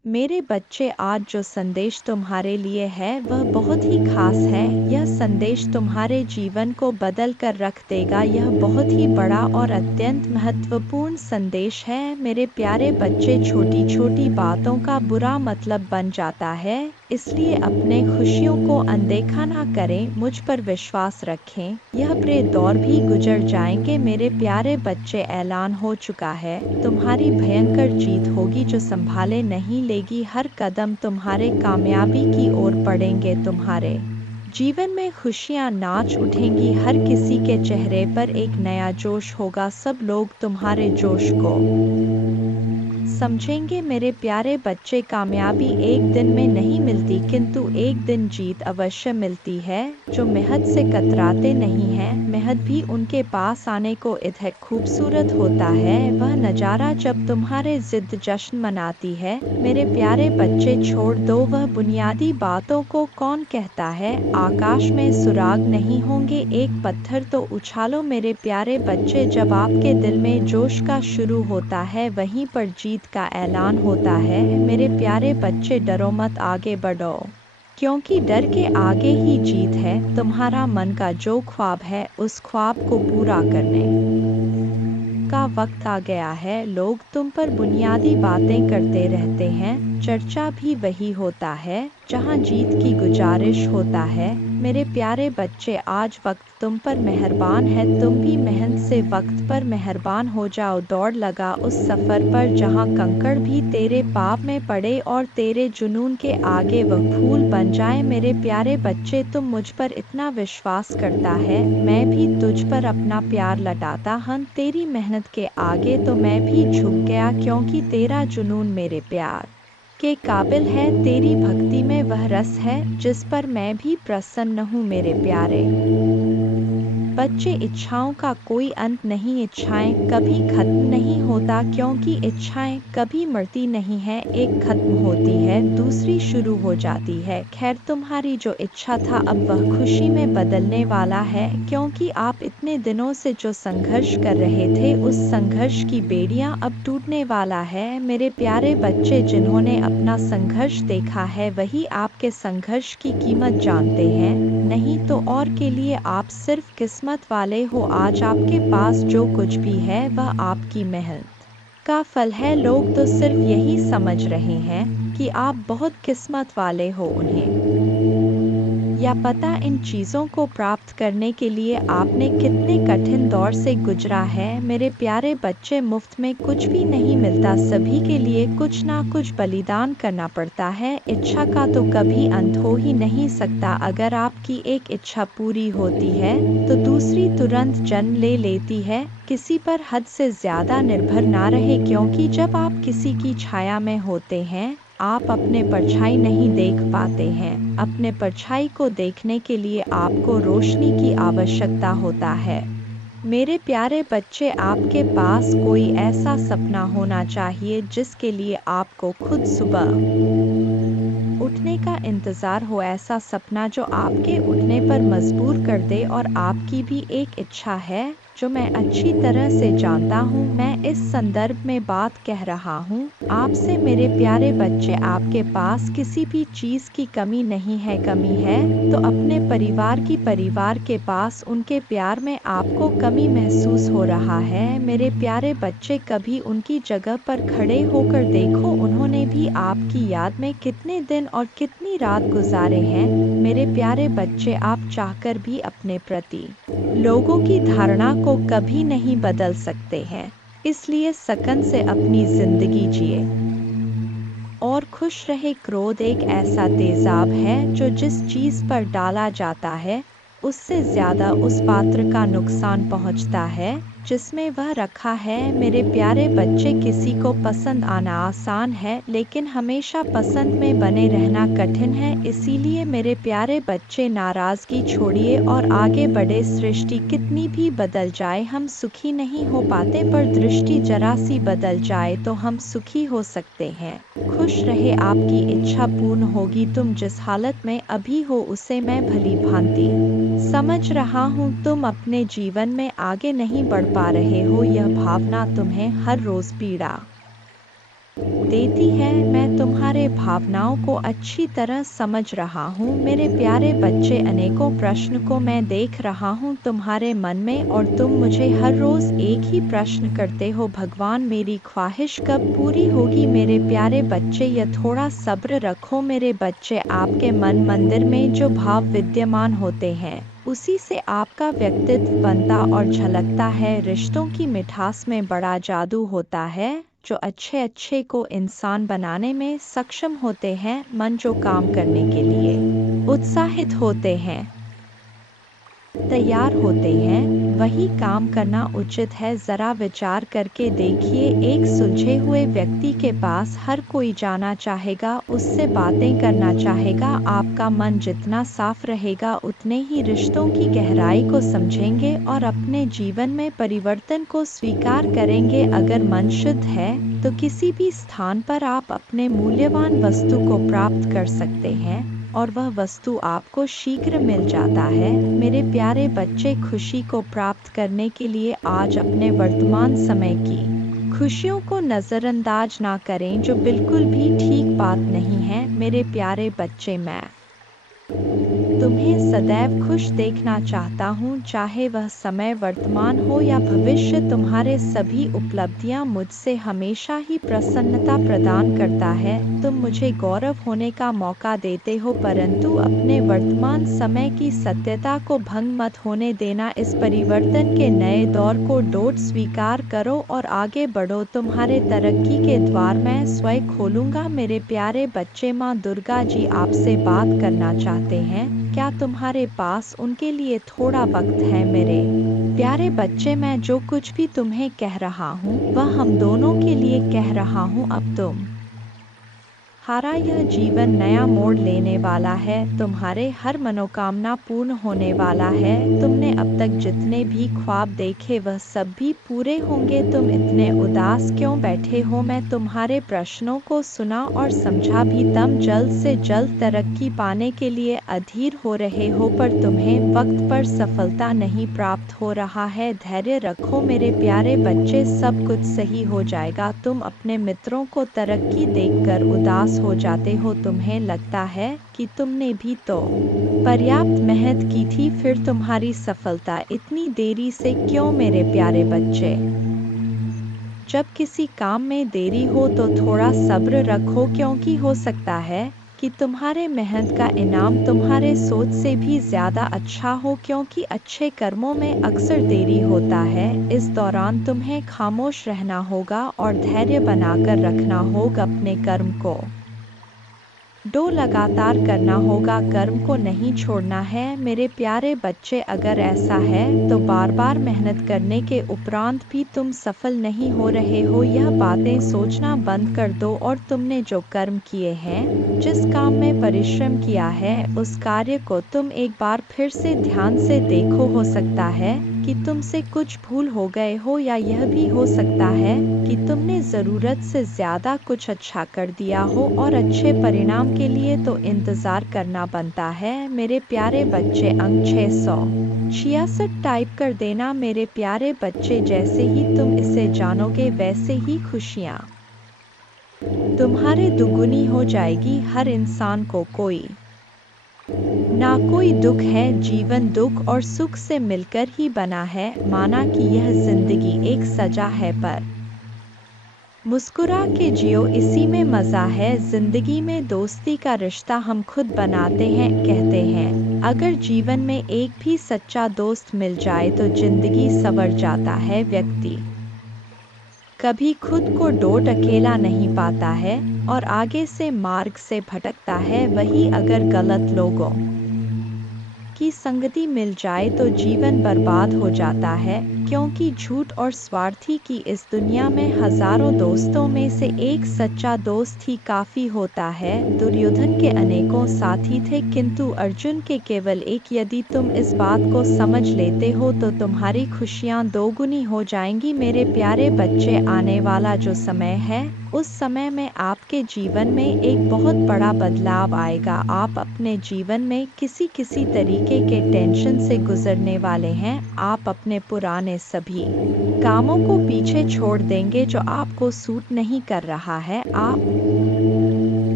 मेरे बच्चे, आज जो संदेश तुम्हारे लिए है वह बहुत ही खास है। यह संदेश तुम्हारे जीवन को बदल कर रख देगा। यह बहुत ही बड़ा और अत्यंत महत्वपूर्ण संदेश है। मेरे प्यारे बच्चे, छोटी छोटी बातों का बुरा मतलब बन जाता है, इसलिए अपने खुशियों को अनदेखा ना करें। मुझ पर विश्वास रखें, यह बुरे दौर भी गुजर जाएंगे। मेरे प्यारे बच्चे, ऐलान हो चुका है, तुम्हारी भयंकर जीत होगी जो संभाले नहीं लेगी। हर कदम तुम्हारे कामयाबी की ओर बढ़ेंगे। तुम्हारे जीवन में खुशियां नाच उठेंगी। हर किसी के चेहरे पर एक नया जोश होगा। सब लोग तुम्हारे जोश को समझेंगे। मेरे प्यारे बच्चे, कामयाबी एक दिन में नहीं मिलती, किंतु एक दिन जीत अवश्य मिलती है। जो मेहनत से कतराते नहीं हैं, मेहनत भी उनके पास आने को इतना खूबसूरत होता है। वह नज़ारा जब तुम्हारे जिद जश्न मनाती है। मेरे प्यारे बच्चे, छोड़ दो वह बुनियादी बातों को। कौन कहता है आकाश में सुराग नहीं होंगे, एक पत्थर तो उछालो। मेरे प्यारे बच्चे, जब आपके दिल में जोश का शुरू होता है, वहीं पर जीत का ऐलान होता है। मेरे प्यारे बच्चे, डरो मत, आगे बढ़ो, क्योंकि डर के आगे ही जीत है। तुम्हारा मन का जो ख्वाब है, उस ख्वाब को पूरा करने का वक्त आ गया है। लोग तुम पर बुनियादी बातें करते रहते हैं, चर्चा भी वही होता है जहां जीत की गुजारिश होता है। मेरे प्यारे बच्चे, आज वक्त तुम पर मेहरबान है। तुम भी मेहनत से वक्त पर मेहरबान हो जाओ। दौड़ लगा उस सफ़र पर जहां कंकड़ भी तेरे पाँव में पड़े और तेरे जुनून के आगे वह फूल बन जाए। मेरे प्यारे बच्चे, तुम मुझ पर इतना विश्वास करता है, मैं भी तुझ पर अपना प्यार लौटाता हूं। तेरी मेहनत के आगे तो मैं भी झुक गया, क्योंकि तेरा जुनून मेरे प्यार के काबिल है। तेरी भक्ति में वह रस है जिस पर मैं भी प्रसन्न हूँ। मेरे प्यारे बच्चे, इच्छाओं का कोई अंत नहीं। इच्छाएं कभी खत्म नहीं होता, क्योंकि इच्छाएं कभी मरती नहीं है। एक खत्म होती है, दूसरी शुरू हो जाती है। खैर, तुम्हारी जो इच्छा था अब वह खुशी में बदलने वाला है, क्योंकि आप इतने दिनों से जो संघर्ष कर रहे थे, उस संघर्ष की बेड़ियां अब टूटने वाला है। मेरे प्यारे बच्चे, जिन्होंने अपना संघर्ष देखा है वही आपके संघर्ष की कीमत जानते हैं, नहीं तो और के लिए आप सिर्फ किस्मत वाले हो। आज आपके पास जो कुछ भी है वह आपकी मेहनत का फल है। लोग तो सिर्फ यही समझ रहे हैं कि आप बहुत किस्मत वाले हो। उन्हें या पता इन चीज़ों को प्राप्त करने के लिए आपने कितने कठिन दौर से गुजरा है। मेरे प्यारे बच्चे, मुफ्त में कुछ भी नहीं मिलता, सभी के लिए कुछ ना कुछ बलिदान करना पड़ता है। इच्छा का तो कभी अंत हो ही नहीं सकता। अगर आपकी एक इच्छा पूरी होती है तो दूसरी तुरंत जन्म ले लेती है। किसी पर हद से ज़्यादा निर्भर ना रहे, क्योंकि जब आप किसी की छाया में होते हैं, आप अपने परछाई नहीं देख पाते हैं। अपने परछाई को देखने के लिए आपको रोशनी की आवश्यकता होता है। मेरे प्यारे बच्चे, आपके पास कोई ऐसा सपना होना चाहिए जिसके लिए आपको खुद सुबह उठने का इंतज़ार हो। ऐसा सपना जो आपके उठने पर मजबूर कर दे। और आपकी भी एक इच्छा है जो मैं अच्छी तरह से जानता हूँ। मैं इस संदर्भ में बात कह रहा हूँ आपसे। मेरे प्यारे बच्चे, आपके पास किसी भी चीज़ की कमी नहीं है। कमी है तो अपने परिवार की। परिवार के पास उनके प्यार में आपको कमी महसूस हो रहा है। मेरे प्यारे बच्चे, कभी उनकी जगह पर खड़े होकर देखो, उन्होंने भी आपकी याद में कितने दिन और कितनी रात गुजारे हैं। मेरे प्यारे बच्चे, आप चाहकर भी अपने प्रति लोगों की धारणा को कभी नहीं बदल सकते हैं, इसलिए सकन से अपनी जिंदगी जिए और खुश रहे। क्रोध एक ऐसा तेजाब है जो जिस चीज़ पर डाला जाता है उससे ज़्यादा उस पात्र का नुकसान पहुंचता है जिसमें वह रखा है। मेरे प्यारे बच्चे, किसी को पसंद आना आसान है, लेकिन हमेशा पसंद में बने रहना कठिन है। इसीलिए मेरे प्यारे बच्चे, नाराज़गी छोड़िए और आगे बढ़े। सृष्टि कितनी भी बदल जाए, हम सुखी नहीं हो पाते, पर दृष्टि जरा सी बदल जाए तो हम सुखी हो सकते हैं। खुश रहे, आपकी इच्छा पूर्ण होगी। तुम जिस हालत में अभी हो उसे मैं भली भांति समझ रहा हूँ। तुम अपने जीवन में आगे नहीं बढ़ पा रहे हो, यह भावना तुम्हें हर रोज पीड़ा देती है। मैं तुम्हारे तुम्हारे भावनाओं को अच्छी तरह समझ रहा हूँ। मेरे प्यारे बच्चे, अनेकों प्रश्न को मैं देख रहा हूँ तुम्हारे मन में, और तुम मुझे हर रोज एक ही प्रश्न करते हो, भगवान मेरी ख्वाहिश कब पूरी होगी। मेरे प्यारे बच्चे, यह थोड़ा सब्र रखो मेरे बच्चे। आपके मन मंदिर में जो भाव विद्यमान होते हैं, उसी से आपका व्यक्तित्व बनता और झलकता है। रिश्तों की मिठास में बड़ा जादू होता है, जो अच्छे अच्छे को इंसान बनाने में सक्षम होते हैं। मन जो काम करने के लिए उत्साहित होते हैं, तैयार होते हैं, वही काम करना उचित है। जरा विचार करके देखिए, एक सुलझे हुए व्यक्ति के पास हर कोई जाना चाहेगा, उससे बातें करना चाहेगा। आपका मन जितना साफ रहेगा, उतने ही रिश्तों की गहराई को समझेंगे और अपने जीवन में परिवर्तन को स्वीकार करेंगे। अगर मन शुद्ध है तो किसी भी स्थान पर आप अपने मूल्यवान वस्तु को प्राप्त कर सकते हैं, और वह वस्तु आपको शीघ्र मिल जाता है। मेरे प्यारे बच्चे, खुशी को प्राप्त करने के लिए आज अपने वर्तमान समय की खुशियों को नज़रअंदाज ना करें, जो बिल्कुल भी ठीक बात नहीं है। मेरे प्यारे बच्चे, मैं तुम्हें सदैव खुश देखना चाहता हूँ, चाहे वह समय वर्तमान हो या भविष्य। तुम्हारे सभी उपलब्धियाँ मुझसे हमेशा ही प्रसन्नता प्रदान करता है। तुम मुझे गौरव होने का मौका देते हो, परंतु अपने वर्तमान समय की सत्यता को भंग मत होने देना। इस परिवर्तन के नए दौर को डोट स्वीकार करो और आगे बढ़ो। तुम्हारे तरक्की के द्वार मैं स्वयं खोलूंगा। मेरे प्यारे बच्चे, माँ दुर्गा जी आपसे बात करना चाहते हैं। क्या तुम्हारे पास उनके लिए थोड़ा वक्त है? मेरे प्यारे बच्चे, मैं जो कुछ भी तुम्हें कह रहा हूँ, वह हम दोनों के लिए कह रहा हूँ। अब तुम हारा यह जीवन नया मोड़ लेने वाला है। तुम्हारे हर मनोकामना पूर्ण होने वाला है। तुमने अब तक जितने भी ख्वाब देखे, वह सब भी पूरे होंगे। तुम इतने उदास क्यों बैठे हो? मैं तुम्हारे प्रश्नों को सुना और समझा भी। तुम जल्द से जल्द तरक्की पाने के लिए अधीर हो रहे हो, पर तुम्हें वक्त पर सफलता नहीं प्राप्त हो रहा है। धैर्य रखो मेरे प्यारे बच्चे, सब कुछ सही हो जाएगा। तुम अपने मित्रों को तरक्की देखकर उदास हो जाते हो। तुम्हें लगता है कि तुमने भी तो पर्याप्त मेहनत की थी, फिर तुम्हारी सफलता इतनी देरी से क्यों? मेरे प्यारे बच्चे, जब किसी काम में देरी हो तो थोड़ा सब्र रखो, क्योंकि हो सकता है कि तुम्हारे मेहनत का इनाम तुम्हारे सोच से भी ज्यादा अच्छा हो, क्योंकि अच्छे कर्मों में अक्सर देरी होता है। इस दौरान तुम्हें खामोश रहना होगा और धैर्य बनाकर रखना होगा। अपने कर्म को लगातार करना होगा, कर्म को नहीं छोड़ना है। मेरे प्यारे बच्चे, अगर ऐसा है तो बार बार मेहनत करने के उपरांत भी तुम सफल नहीं हो रहे हो, यह बातें सोचना बंद कर दो और तुमने जो कर्म किए हैं, जिस काम में परिश्रम किया है, उस कार्य को तुम एक बार फिर से ध्यान से देखो। हो सकता है कि तुमसे कुछ भूल हो गए हो, या यह भी हो सकता है कि तुमने ज़रूरत से ज़्यादा कुछ अच्छा कर दिया हो, और अच्छे परिणाम के लिए तो इंतज़ार करना बनता है। मेरे प्यारे बच्चे, अंक 666 टाइप कर देना मेरे प्यारे बच्चे। जैसे ही तुम इसे जानोगे, वैसे ही खुशियाँ तुम्हारे दुगुनी हो जाएगी। हर इंसान को कोई ना कोई दुख है। जीवन दुख और सुख से मिलकर ही बना है। माना कि यह जिंदगी एक सजा है, पर मुस्कुरा के जियो, इसी में मजा है। जिंदगी में दोस्ती का रिश्ता हम खुद बनाते हैं। कहते हैं, अगर जीवन में एक भी सच्चा दोस्त मिल जाए तो जिंदगी संवर जाता है। व्यक्ति कभी खुद को डोट अकेला नहीं पाता है और आगे से मार्ग से भटकता है। वही अगर गलत लोगों की संगति मिल जाए तो जीवन बर्बाद हो जाता है, क्योंकि झूठ और स्वार्थी की इस दुनिया में हजारों दोस्तों में से एक सच्चा दोस्त ही काफी होता है। दुर्योधन के अनेकों साथी थे, किंतु अर्जुन के केवल एक। यदि तुम इस बात को समझ लेते हो तो तुम्हारी खुशियाँ दोगुनी हो जाएंगी। मेरे प्यारे बच्चे, आने वाला जो समय है, उस समय में आपके जीवन में एक बहुत बड़ा बदलाव आएगा। आप अपने जीवन में किसी तरीके के टेंशन से गुजरने वाले हैं। आप अपने पुराने सभी कामों को पीछे छोड़ देंगे जो आपको सूट नहीं कर रहा है। आप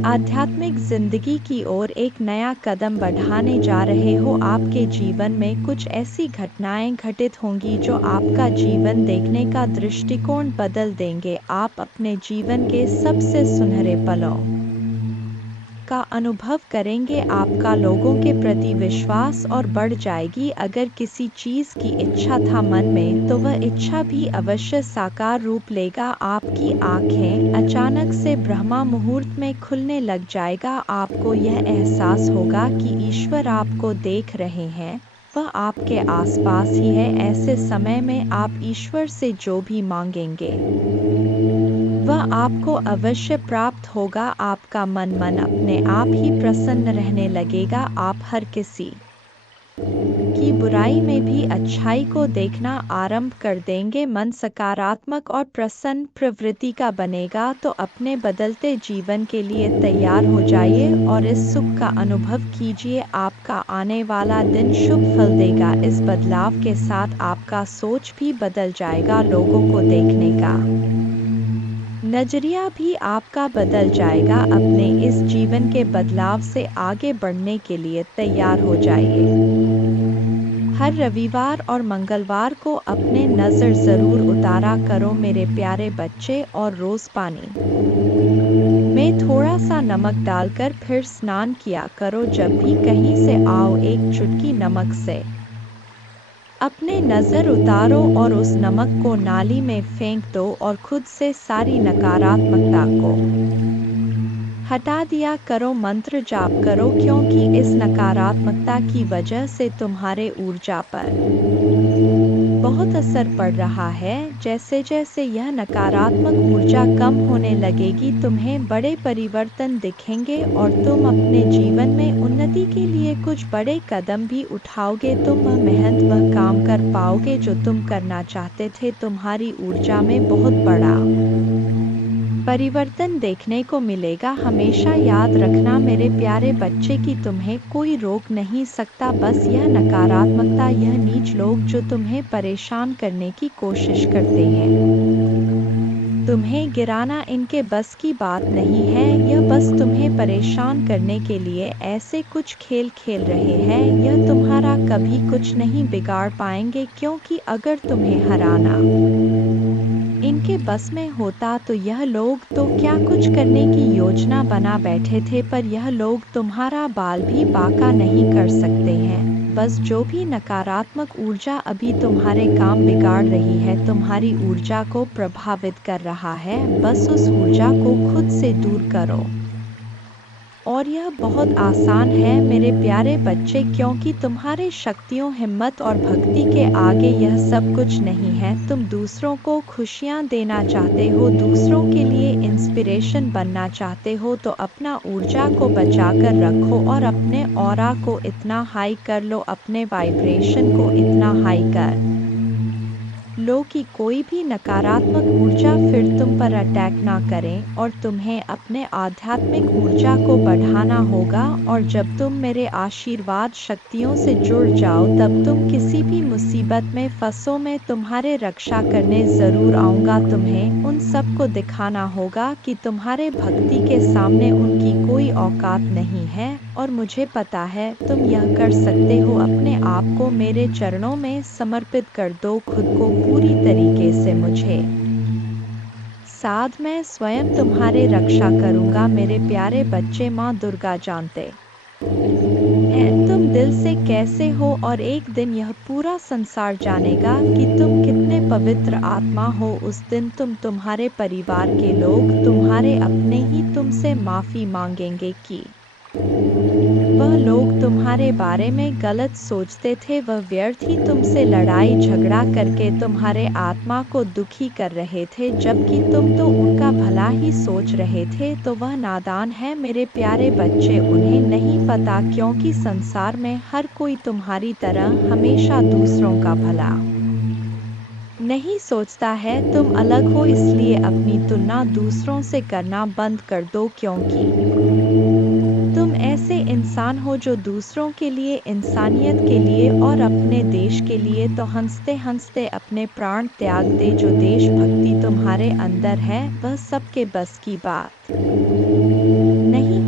आध्यात्मिक जिंदगी की ओर एक नया कदम बढ़ाने जा रहे हो। आपके जीवन में कुछ ऐसी घटनाएं घटित होंगी जो आपका जीवन देखने का दृष्टिकोण बदल देंगे। आप अपने जीवन के सबसे सुनहरे पलों का अनुभव करेंगे। आपका लोगों के प्रति विश्वास और बढ़ जाएगी। अगर किसी चीज की इच्छा था मन में तो वह इच्छा भी अवश्य साकार रूप लेगा। आपकी आंखें अचानक से ब्रह्मा मुहूर्त में खुलने लग जाएगा। आपको यह एहसास होगा कि ईश्वर आपको देख रहे हैं, वह आपके आसपास ही है। ऐसे समय में आप ईश्वर से जो भी मांगेंगे वह आपको अवश्य प्राप्त होगा। आपका मन अपने आप ही प्रसन्न रहने लगेगा। आप हर किसी की बुराई में भी अच्छाई को देखना आरंभ कर देंगे। मन सकारात्मक और प्रसन्न प्रवृत्ति का बनेगा। तो अपने बदलते जीवन के लिए तैयार हो जाइए और इस सुख का अनुभव कीजिए। आपका आने वाला दिन शुभ फल देगा। इस बदलाव के साथ आपका सोच भी बदल जाएगा। लोगों को देखने का नजरिया भी आपका बदल जाएगा। अपने इस जीवन के बदलाव से आगे बढ़ने के लिए तैयार हो जाइए। हर रविवार और मंगलवार को अपने नज़र ज़रूर उतारा करो मेरे प्यारे बच्चे, और रोज़ पानी में थोड़ा सा नमक डालकर फिर स्नान किया करो। जब भी कहीं से आओ एक चुटकी नमक से अपने नज़र उतारो और उस नमक को नाली में फेंक दो और खुद से सारी नकारात्मकता को हटा दिया करो। मंत्र जाप करो, क्योंकि इस नकारात्मकता की वजह से तुम्हारे ऊर्जा पर बहुत असर पड़ रहा है। जैसे जैसे यह नकारात्मक ऊर्जा कम होने लगेगी तुम्हें बड़े परिवर्तन दिखेंगे और तुम अपने जीवन में उन्नति के लिए कुछ बड़े कदम भी उठाओगे। तुम वह मेहनत, वह काम कर पाओगे जो तुम करना चाहते थे। तुम्हारी ऊर्जा में बहुत बड़ा परिवर्तन देखने को मिलेगा। हमेशा याद रखना मेरे प्यारे बच्चे कि तुम्हें कोई रोक नहीं सकता। बस यह नकारात्मकता, यह नीच लोग जो तुम्हें परेशान करने की कोशिश करते हैं, तुम्हें गिराना इनके बस की बात नहीं है। यह बस तुम्हें परेशान करने के लिए ऐसे कुछ खेल खेल रहे हैं। यह तुम्हारा कभी कुछ नहीं बिगाड़ पाएंगे, क्योंकि अगर तुम्हें हराना इनके बस में होता तो यह लोग तो क्या कुछ करने की योजना बना बैठे थे। पर यह लोग तुम्हारा बाल भी बांका नहीं कर सकते हैं। बस जो भी नकारात्मक ऊर्जा अभी तुम्हारे काम बिगाड़ रही है, तुम्हारी ऊर्जा को प्रभावित कर रहा है, बस उस ऊर्जा को खुद से दूर करो। और यह बहुत आसान है मेरे प्यारे बच्चे, क्योंकि तुम्हारे शक्तियों, हिम्मत और भक्ति के आगे यह सब कुछ नहीं है। तुम दूसरों को खुशियाँ देना चाहते हो, दूसरों के लिए इंस्पिरेशन बनना चाहते हो, तो अपना ऊर्जा को बचा कर रखो और अपने ऑरा को इतना हाई कर लो, अपने वाइब्रेशन को इतना हाई कर लो कि कोई भी नकारात्मक ऊर्जा फिर तुम पर अटैक ना करें। और तुम्हें अपने आध्यात्मिक ऊर्जा को बढ़ाना होगा। और जब तुम मेरे आशीर्वाद शक्तियों से जुड़ जाओ तब तुम किसी भी मुसीबत में फंसो, मैं तुम्हारे रक्षा करने ज़रूर आऊँगा। तुम्हें उन सबको दिखाना होगा कि तुम्हारे भक्ति के सामने उनकी कोई औकात नहीं है। और मुझे पता है तुम यह कर सकते हो। अपने आप को मेरे चरणों में समर्पित कर दो, खुद को पूरी तरीके से मुझे साथ मैं स्वयं तुम्हारे रक्षा करूंगा। मेरे प्यारे बच्चे, माँ दुर्गा जानते हैं तुम दिल से कैसे हो, और एक दिन यह पूरा संसार जानेगा कि तुम कितने पवित्र आत्मा हो। उस दिन तुम्हारे परिवार के लोग, तुम्हारे अपने ही तुमसे माफ़ी मांगेंगे कि वह लोग तुम्हारे बारे में गलत सोचते थे। वह व्यर्थ ही तुमसे लड़ाई झगड़ा करके तुम्हारे आत्मा को दुखी कर रहे थे, जबकि तुम तो उनका भला ही सोच रहे थे। तो वह नादान है मेरे प्यारे बच्चे, उन्हें नहीं पता, क्योंकि संसार में हर कोई तुम्हारी तरह हमेशा दूसरों का भला नहीं सोचता है। तुम अलग हो, इसलिए अपनी तुलना दूसरों से करना बंद कर दो, क्योंकि तुम ऐसे इंसान हो जो दूसरों के लिए, इंसानियत के लिए और अपने देश के लिए तो हंसते हंसते अपने प्राण त्याग दे। जो देशभक्ति तुम्हारे अंदर है वह सबके बस की बात नहीं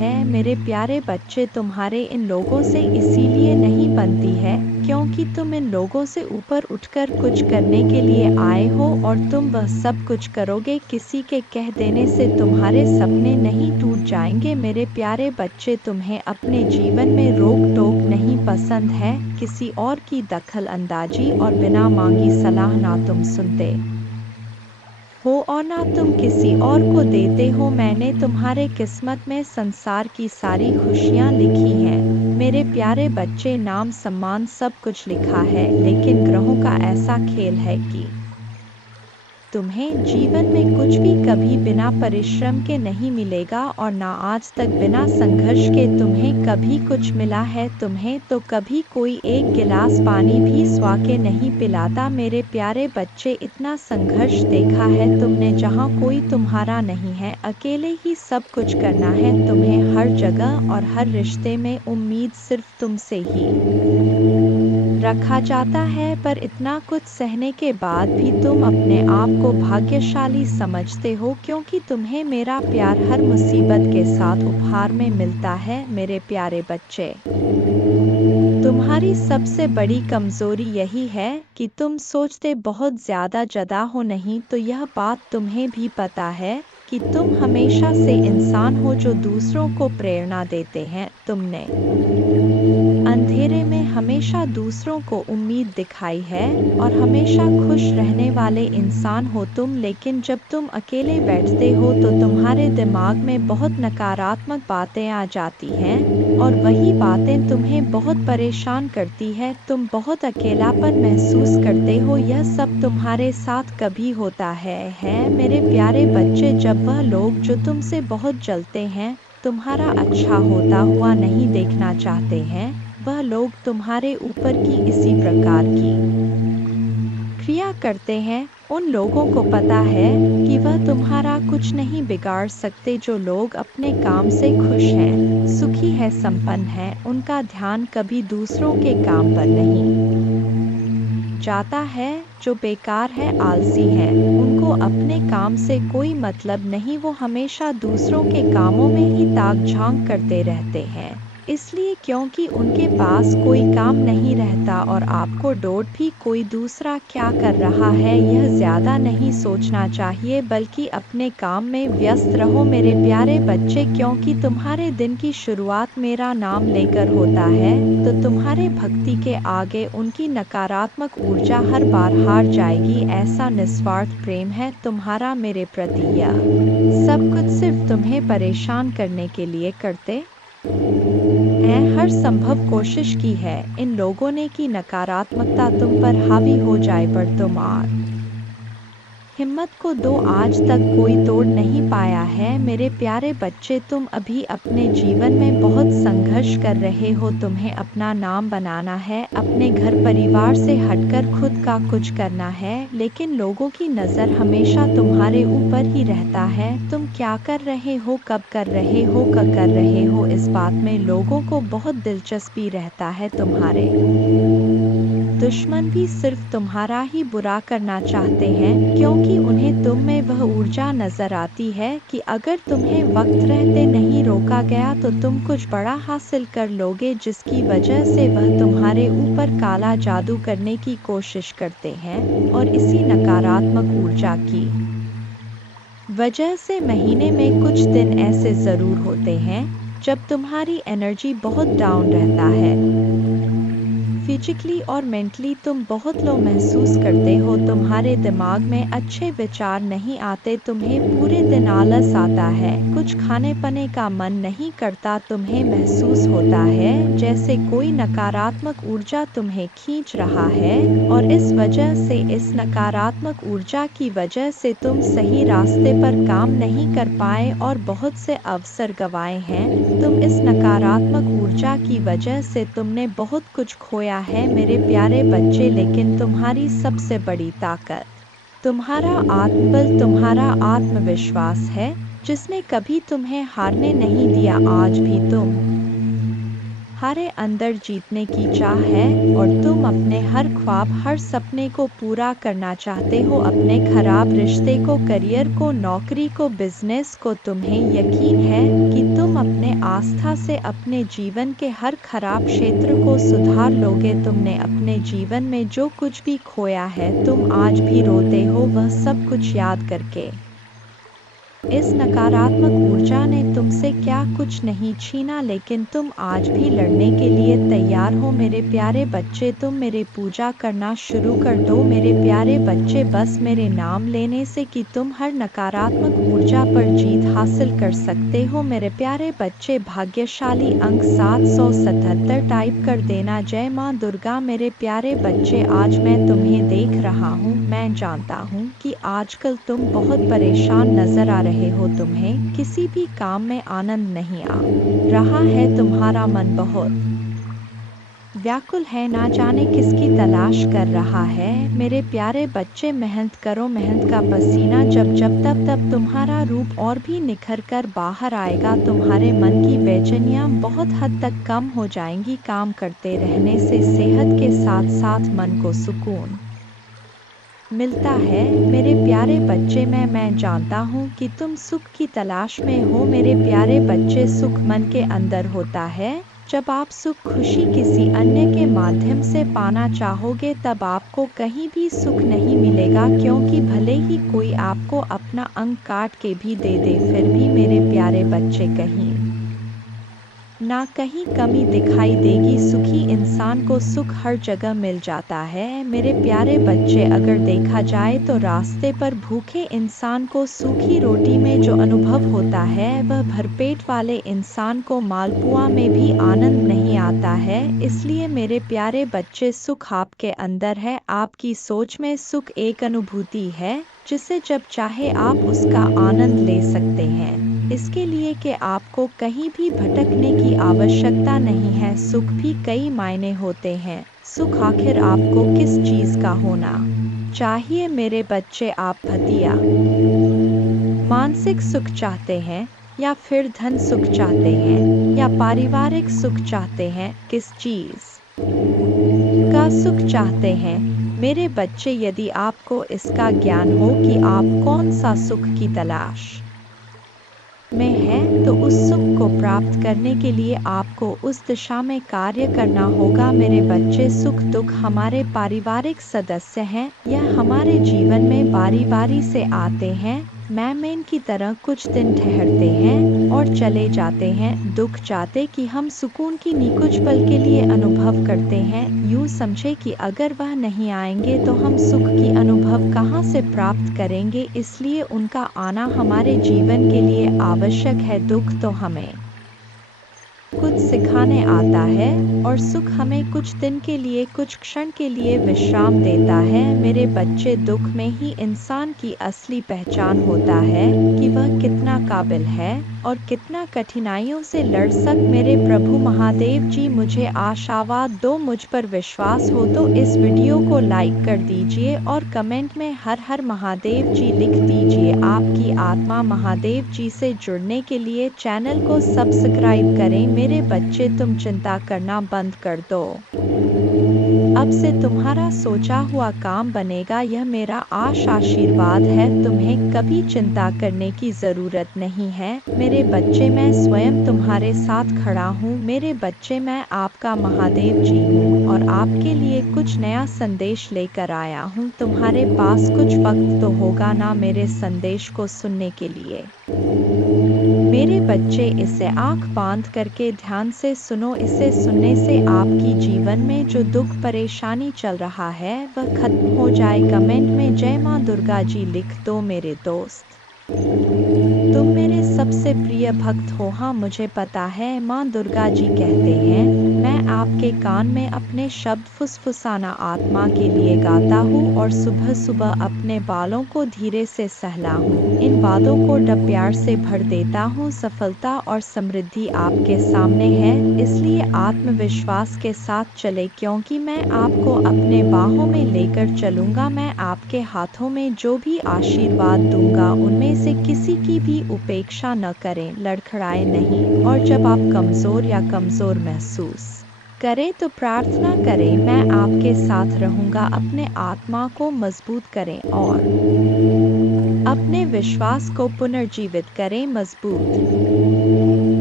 है। मेरे प्यारे बच्चे, तुम्हारे इन लोगों से इसीलिए नहीं बनती है क्योंकि तुम इन लोगों से ऊपर उठकर कुछ करने के लिए आए हो और तुम वह सब कुछ करोगे। किसी के कह देने से तुम्हारे सपने नहीं टूट जाएंगे। मेरे प्यारे बच्चे, तुम्हें अपने जीवन में रोक टोक नहीं पसंद है, किसी और की दखल अंदाजी और बिना मांगी सलाह ना तुम सुनते हो और ना तुम किसी और को देते हो। मैंने तुम्हारे किस्मत में संसार की सारी खुशियाँ लिखी हैं मेरे प्यारे बच्चे, नाम सम्मान सब कुछ लिखा है, लेकिन ग्रहों का ऐसा खेल है कि तुम्हें जीवन में कुछ भी कभी बिना परिश्रम के नहीं मिलेगा और ना आज तक बिना संघर्ष के तुम्हें कभी कुछ मिला है। तुम्हें तो कभी कोई एक गिलास पानी भी स्वा के नहीं पिलाता। मेरे प्यारे बच्चे, इतना संघर्ष देखा है तुमने जहाँ कोई तुम्हारा नहीं है, अकेले ही सब कुछ करना है तुम्हें हर जगह, और हर रिश्ते में उम्मीद सिर्फ तुमसे ही रखा जाता है। पर इतना कुछ सहने के बाद भी तुम अपने आप को भाग्यशाली समझते हो क्योंकि तुम्हें मेरा प्यार हर मुसीबत के साथ उपहार में मिलता है। मेरे प्यारे बच्चे, तुम्हारी सबसे बड़ी कमजोरी यही है कि तुम सोचते बहुत ज्यादा जदा हो। नहीं तो यह बात तुम्हें भी पता है कि तुम हमेशा से इंसान हो जो दूसरों को प्रेरणा देते हैं। तुमने अंधेरे में हमेशा दूसरों को उम्मीद दिखाई है और हमेशा खुश रहने वाले इंसान हो तुम। लेकिन जब तुम अकेले बैठते हो तो तुम्हारे दिमाग में बहुत नकारात्मक बातें आ जाती हैं और वही बातें तुम्हें बहुत परेशान करती है। तुम बहुत अकेलापन महसूस करते हो। यह सब तुम्हारे साथ कभी होता है मेरे प्यारे बच्चे, जब वह लोग जो तुमसे बहुत जलते हैं, तुम्हारा अच्छा होता हुआ नहीं देखना चाहते हैं, वह लोग तुम्हारे ऊपर की इसी प्रकार की क्रिया करते हैं। उन लोगों को पता है कि वह तुम्हारा कुछ नहीं बिगाड़ सकते। जो लोग अपने काम से खुश हैं, सुखी है, संपन्न है, उनका ध्यान कभी दूसरों के काम पर नहीं जाता है। जो बेकार है, आलसी है, उनको अपने काम से कोई मतलब नहीं, वो हमेशा दूसरों के कामों में ही ताक झांक करते रहते हैं, इसलिए क्योंकि उनके पास कोई काम नहीं रहता। और आपको डोट भी कोई दूसरा क्या कर रहा है यह ज्यादा नहीं सोचना चाहिए, बल्कि अपने काम में व्यस्त रहो मेरे प्यारे बच्चे, क्योंकि तुम्हारे दिन की शुरुआत मेरा नाम लेकर होता है तो तुम्हारे भक्ति के आगे उनकी नकारात्मक ऊर्जा हर बार हार जाएगी। ऐसा निस्वार्थ प्रेम है तुम्हारा मेरे प्रति, यह सब कुछ सिर्फ तुम्हें परेशान करने के लिए करते हैं। हर संभव कोशिश की है इन लोगों ने कि नकारात्मकता तुम पर हावी हो जाए, पर तुम हिम्मत को दो, आज तक कोई तोड़ नहीं पाया है मेरे प्यारे बच्चे। तुम अभी अपने जीवन में बहुत संघर्ष कर रहे हो। तुम्हें अपना नाम बनाना है, अपने घर परिवार से हटकर खुद का कुछ करना है, लेकिन लोगों की नज़र हमेशा तुम्हारे ऊपर ही रहता है। तुम क्या कर रहे हो, कब कर रहे हो, कब कर रहे हो, इस बात में लोगों को बहुत दिलचस्पी रहता है। तुम्हारे दुश्मन भी सिर्फ तुम्हारा ही बुरा करना चाहते हैं, क्योंकि उन्हें तुम में वह ऊर्जा नजर आती है कि अगर तुम्हें वक्त रहते नहीं रोका गया तो तुम कुछ बड़ा हासिल कर लोगे, जिसकी वजह से वह तुम्हारे ऊपर काला जादू करने की कोशिश करते हैं। और इसी नकारात्मक ऊर्जा की वजह से महीने में कुछ दिन ऐसे ज़रूर होते हैं जब तुम्हारी एनर्जी बहुत डाउन रहता है। फिजिकली और मेंटली तुम बहुत लो महसूस करते हो। तुम्हारे दिमाग में अच्छे विचार नहीं आते, तुम्हें पूरे दिन आलस आता है, कुछ खाने पीने का मन नहीं करता। तुम्हें महसूस होता है जैसे कोई नकारात्मक ऊर्जा तुम्हें खींच रहा है और इस वजह से, इस नकारात्मक ऊर्जा की वजह से तुम सही रास्ते पर काम नहीं कर पाए और बहुत से अवसर गंवाए हैं। तुम इस नकारात्मक ऊर्जा की वजह से तुमने बहुत कुछ खोया है मेरे प्यारे बच्चे, लेकिन तुम्हारी सबसे बड़ी ताकत तुम्हारा आत्मबल, तुम्हारा आत्मविश्वास है, जिसने कभी तुम्हें हारने नहीं दिया। आज भी तुम्हारे अंदर जीतने की चाह है और तुम अपने हर ख्वाब, हर सपने को पूरा करना चाहते हो, अपने खराब रिश्ते को, करियर को, नौकरी को, बिजनेस को। तुम्हें यकीन है कि तुम अपने आस्था से अपने जीवन के हर खराब क्षेत्र को सुधार लोगे। तुमने अपने जीवन में जो कुछ भी खोया है, तुम आज भी रोते हो वह सब कुछ याद करके। इस नकारात्मक ऊर्जा ने तुमसे क्या कुछ नहीं छीना, लेकिन तुम आज भी लड़ने के लिए तैयार हो। मेरे प्यारे बच्चे, तुम मेरी पूजा करना शुरू कर दो। मेरे प्यारे बच्चे, बस मेरे नाम लेने से कि तुम हर नकारात्मक ऊर्जा पर जीत हासिल कर सकते हो। मेरे प्यारे बच्चे, भाग्यशाली अंक 777 टाइप कर देना। जय माँ दुर्गा। मेरे प्यारे बच्चे, आज मैं तुम्हें देख रहा हूँ। मैं जानता हूँ कि आजकल तुम बहुत परेशान नजर आ रहे हो। तुम्हें किसी भी काम में आनंद नहीं आ रहा है। तुम्हारा मन बहुत व्याकुल है, ना जाने किसकी तलाश कर रहा है। मेरे प्यारे बच्चे, मेहनत करो। मेहनत का पसीना जब तब तुम्हारा रूप और भी निखर कर बाहर आएगा। तुम्हारे मन की बेचैनियाँ बहुत हद तक कम हो जाएंगी। काम करते रहने से सेहत के साथ साथ मन को सुकून मिलता है। मेरे प्यारे बच्चे, मैं जानता हूँ कि तुम सुख की तलाश में हो। मेरे प्यारे बच्चे, सुख मन के अंदर होता है। जब आप सुख खुशी किसी अन्य के माध्यम से पाना चाहोगे, तब आपको कहीं भी सुख नहीं मिलेगा, क्योंकि भले ही कोई आपको अपना अंग काट के भी दे दे, फिर भी मेरे प्यारे बच्चे कहीं ना कहीं कमी दिखाई देगी। सुखी इंसान को सुख हर जगह मिल जाता है। मेरे प्यारे बच्चे, अगर देखा जाए तो रास्ते पर भूखे इंसान को सूखी रोटी में जो अनुभव होता है, वह भरपेट वाले इंसान को मालपुआ में भी आनंद नहीं आता है। इसलिए मेरे प्यारे बच्चे, सुख आपके अंदर है। आपकी सोच में सुख एक अनुभूति है, जिसे जब चाहे आप उसका आनंद ले सकते हैं। इसके लिए कि आपको कहीं भी भटकने की आवश्यकता नहीं है। सुख भी कई मायने होते हैं। सुख आखिर आपको किस चीज का होना चाहिए? मेरे बच्चे, आप भतिया मानसिक सुख चाहते हैं, या फिर धन सुख चाहते हैं, या पारिवारिक सुख चाहते हैं? किस चीज का सुख चाहते हैं? मेरे बच्चे, यदि आपको इसका ज्ञान हो कि आप कौन सा सुख की तलाश में है, तो उस सुख को प्राप्त करने के लिए आपको उस दिशा में कार्य करना होगा। मेरे बच्चे, सुख दुख हमारे पारिवारिक सदस्य हैं। यह हमारे जीवन में बारी बारी से आते हैं। मेहमान की तरह कुछ दिन ठहरते हैं और चले जाते हैं। दुख चाहते कि हम सुकून की कुछ पल के लिए अनुभव करते हैं। यूँ समझे कि अगर वह नहीं आएंगे तो हम सुख की अनुभव कहाँ से प्राप्त करेंगे। इसलिए उनका आना हमारे जीवन के लिए आवश्यक है। दुख तो हमें कुछ सिखाने आता है, और सुख हमें कुछ दिन के लिए, कुछ क्षण के लिए विश्राम देता है। मेरे बच्चे, दुख में ही इंसान की असली पहचान होता है कि वह कितना काबिल है और कितना कठिनाइयों से लड़ मेरे प्रभु महादेव जी, मुझे आशावाद दो। मुझ पर विश्वास हो तो इस वीडियो को लाइक कर दीजिए और कमेंट में हर हर महादेव जी लिख दीजिए। आपकी आत्मा महादेव जी से जुड़ने के लिए चैनल को सब्सक्राइब करें। मेरे बच्चे, तुम चिंता करना बंद कर दो। अब से तुम्हारा सोचा हुआ काम बनेगा। यह मेरा आशीर्वाद है। तुम्हें कभी चिंता करने की जरूरत नहीं है। मेरे बच्चे, मैं स्वयं तुम्हारे साथ खड़ा हूँ। मेरे बच्चे, मैं आपका महादेव जी हूँ और आपके लिए कुछ नया संदेश लेकर आया हूँ। तुम्हारे पास कुछ वक्त तो होगा ना मेरे संदेश को सुनने के लिए? मेरे बच्चे, इसे आंख बांध करके ध्यान से सुनो। इसे सुनने से आपकी जीवन में जो दुख परेशानी चल रहा है, वह खत्म हो जाए। कमेंट में जय माँ दुर्गा जी लिख दो। मेरे दोस्त, तुम मेरे सबसे प्रिय भक्त हो। हाँ, मुझे पता है। माँ दुर्गा जी कहते हैं, मैं आपके कान में अपने शब्द फुसफुसाना आत्मा के लिए गाता हूँ और सुबह सुबह अपने बालों को धीरे से सहला हूँ। इन बातों को डब प्यार से भर देता हूँ। सफलता और समृद्धि आपके सामने है, इसलिए आत्मविश्वास के साथ चले, क्योंकि मैं आपको अपने बाहों में लेकर चलूँगा। मैं आपके हाथों में जो भी आशीर्वाद दूंगा, उनमें से किसी की भी उपेक्षा न करें, लड़खड़ाए नहीं। और जब आप कमज़ोर या कमज़ोर महसूस करें तो प्रार्थना करें, मैं आपके साथ रहूँगा। अपने आत्मा को मजबूत करें और अपने विश्वास को पुनर्जीवित करें। मजबूत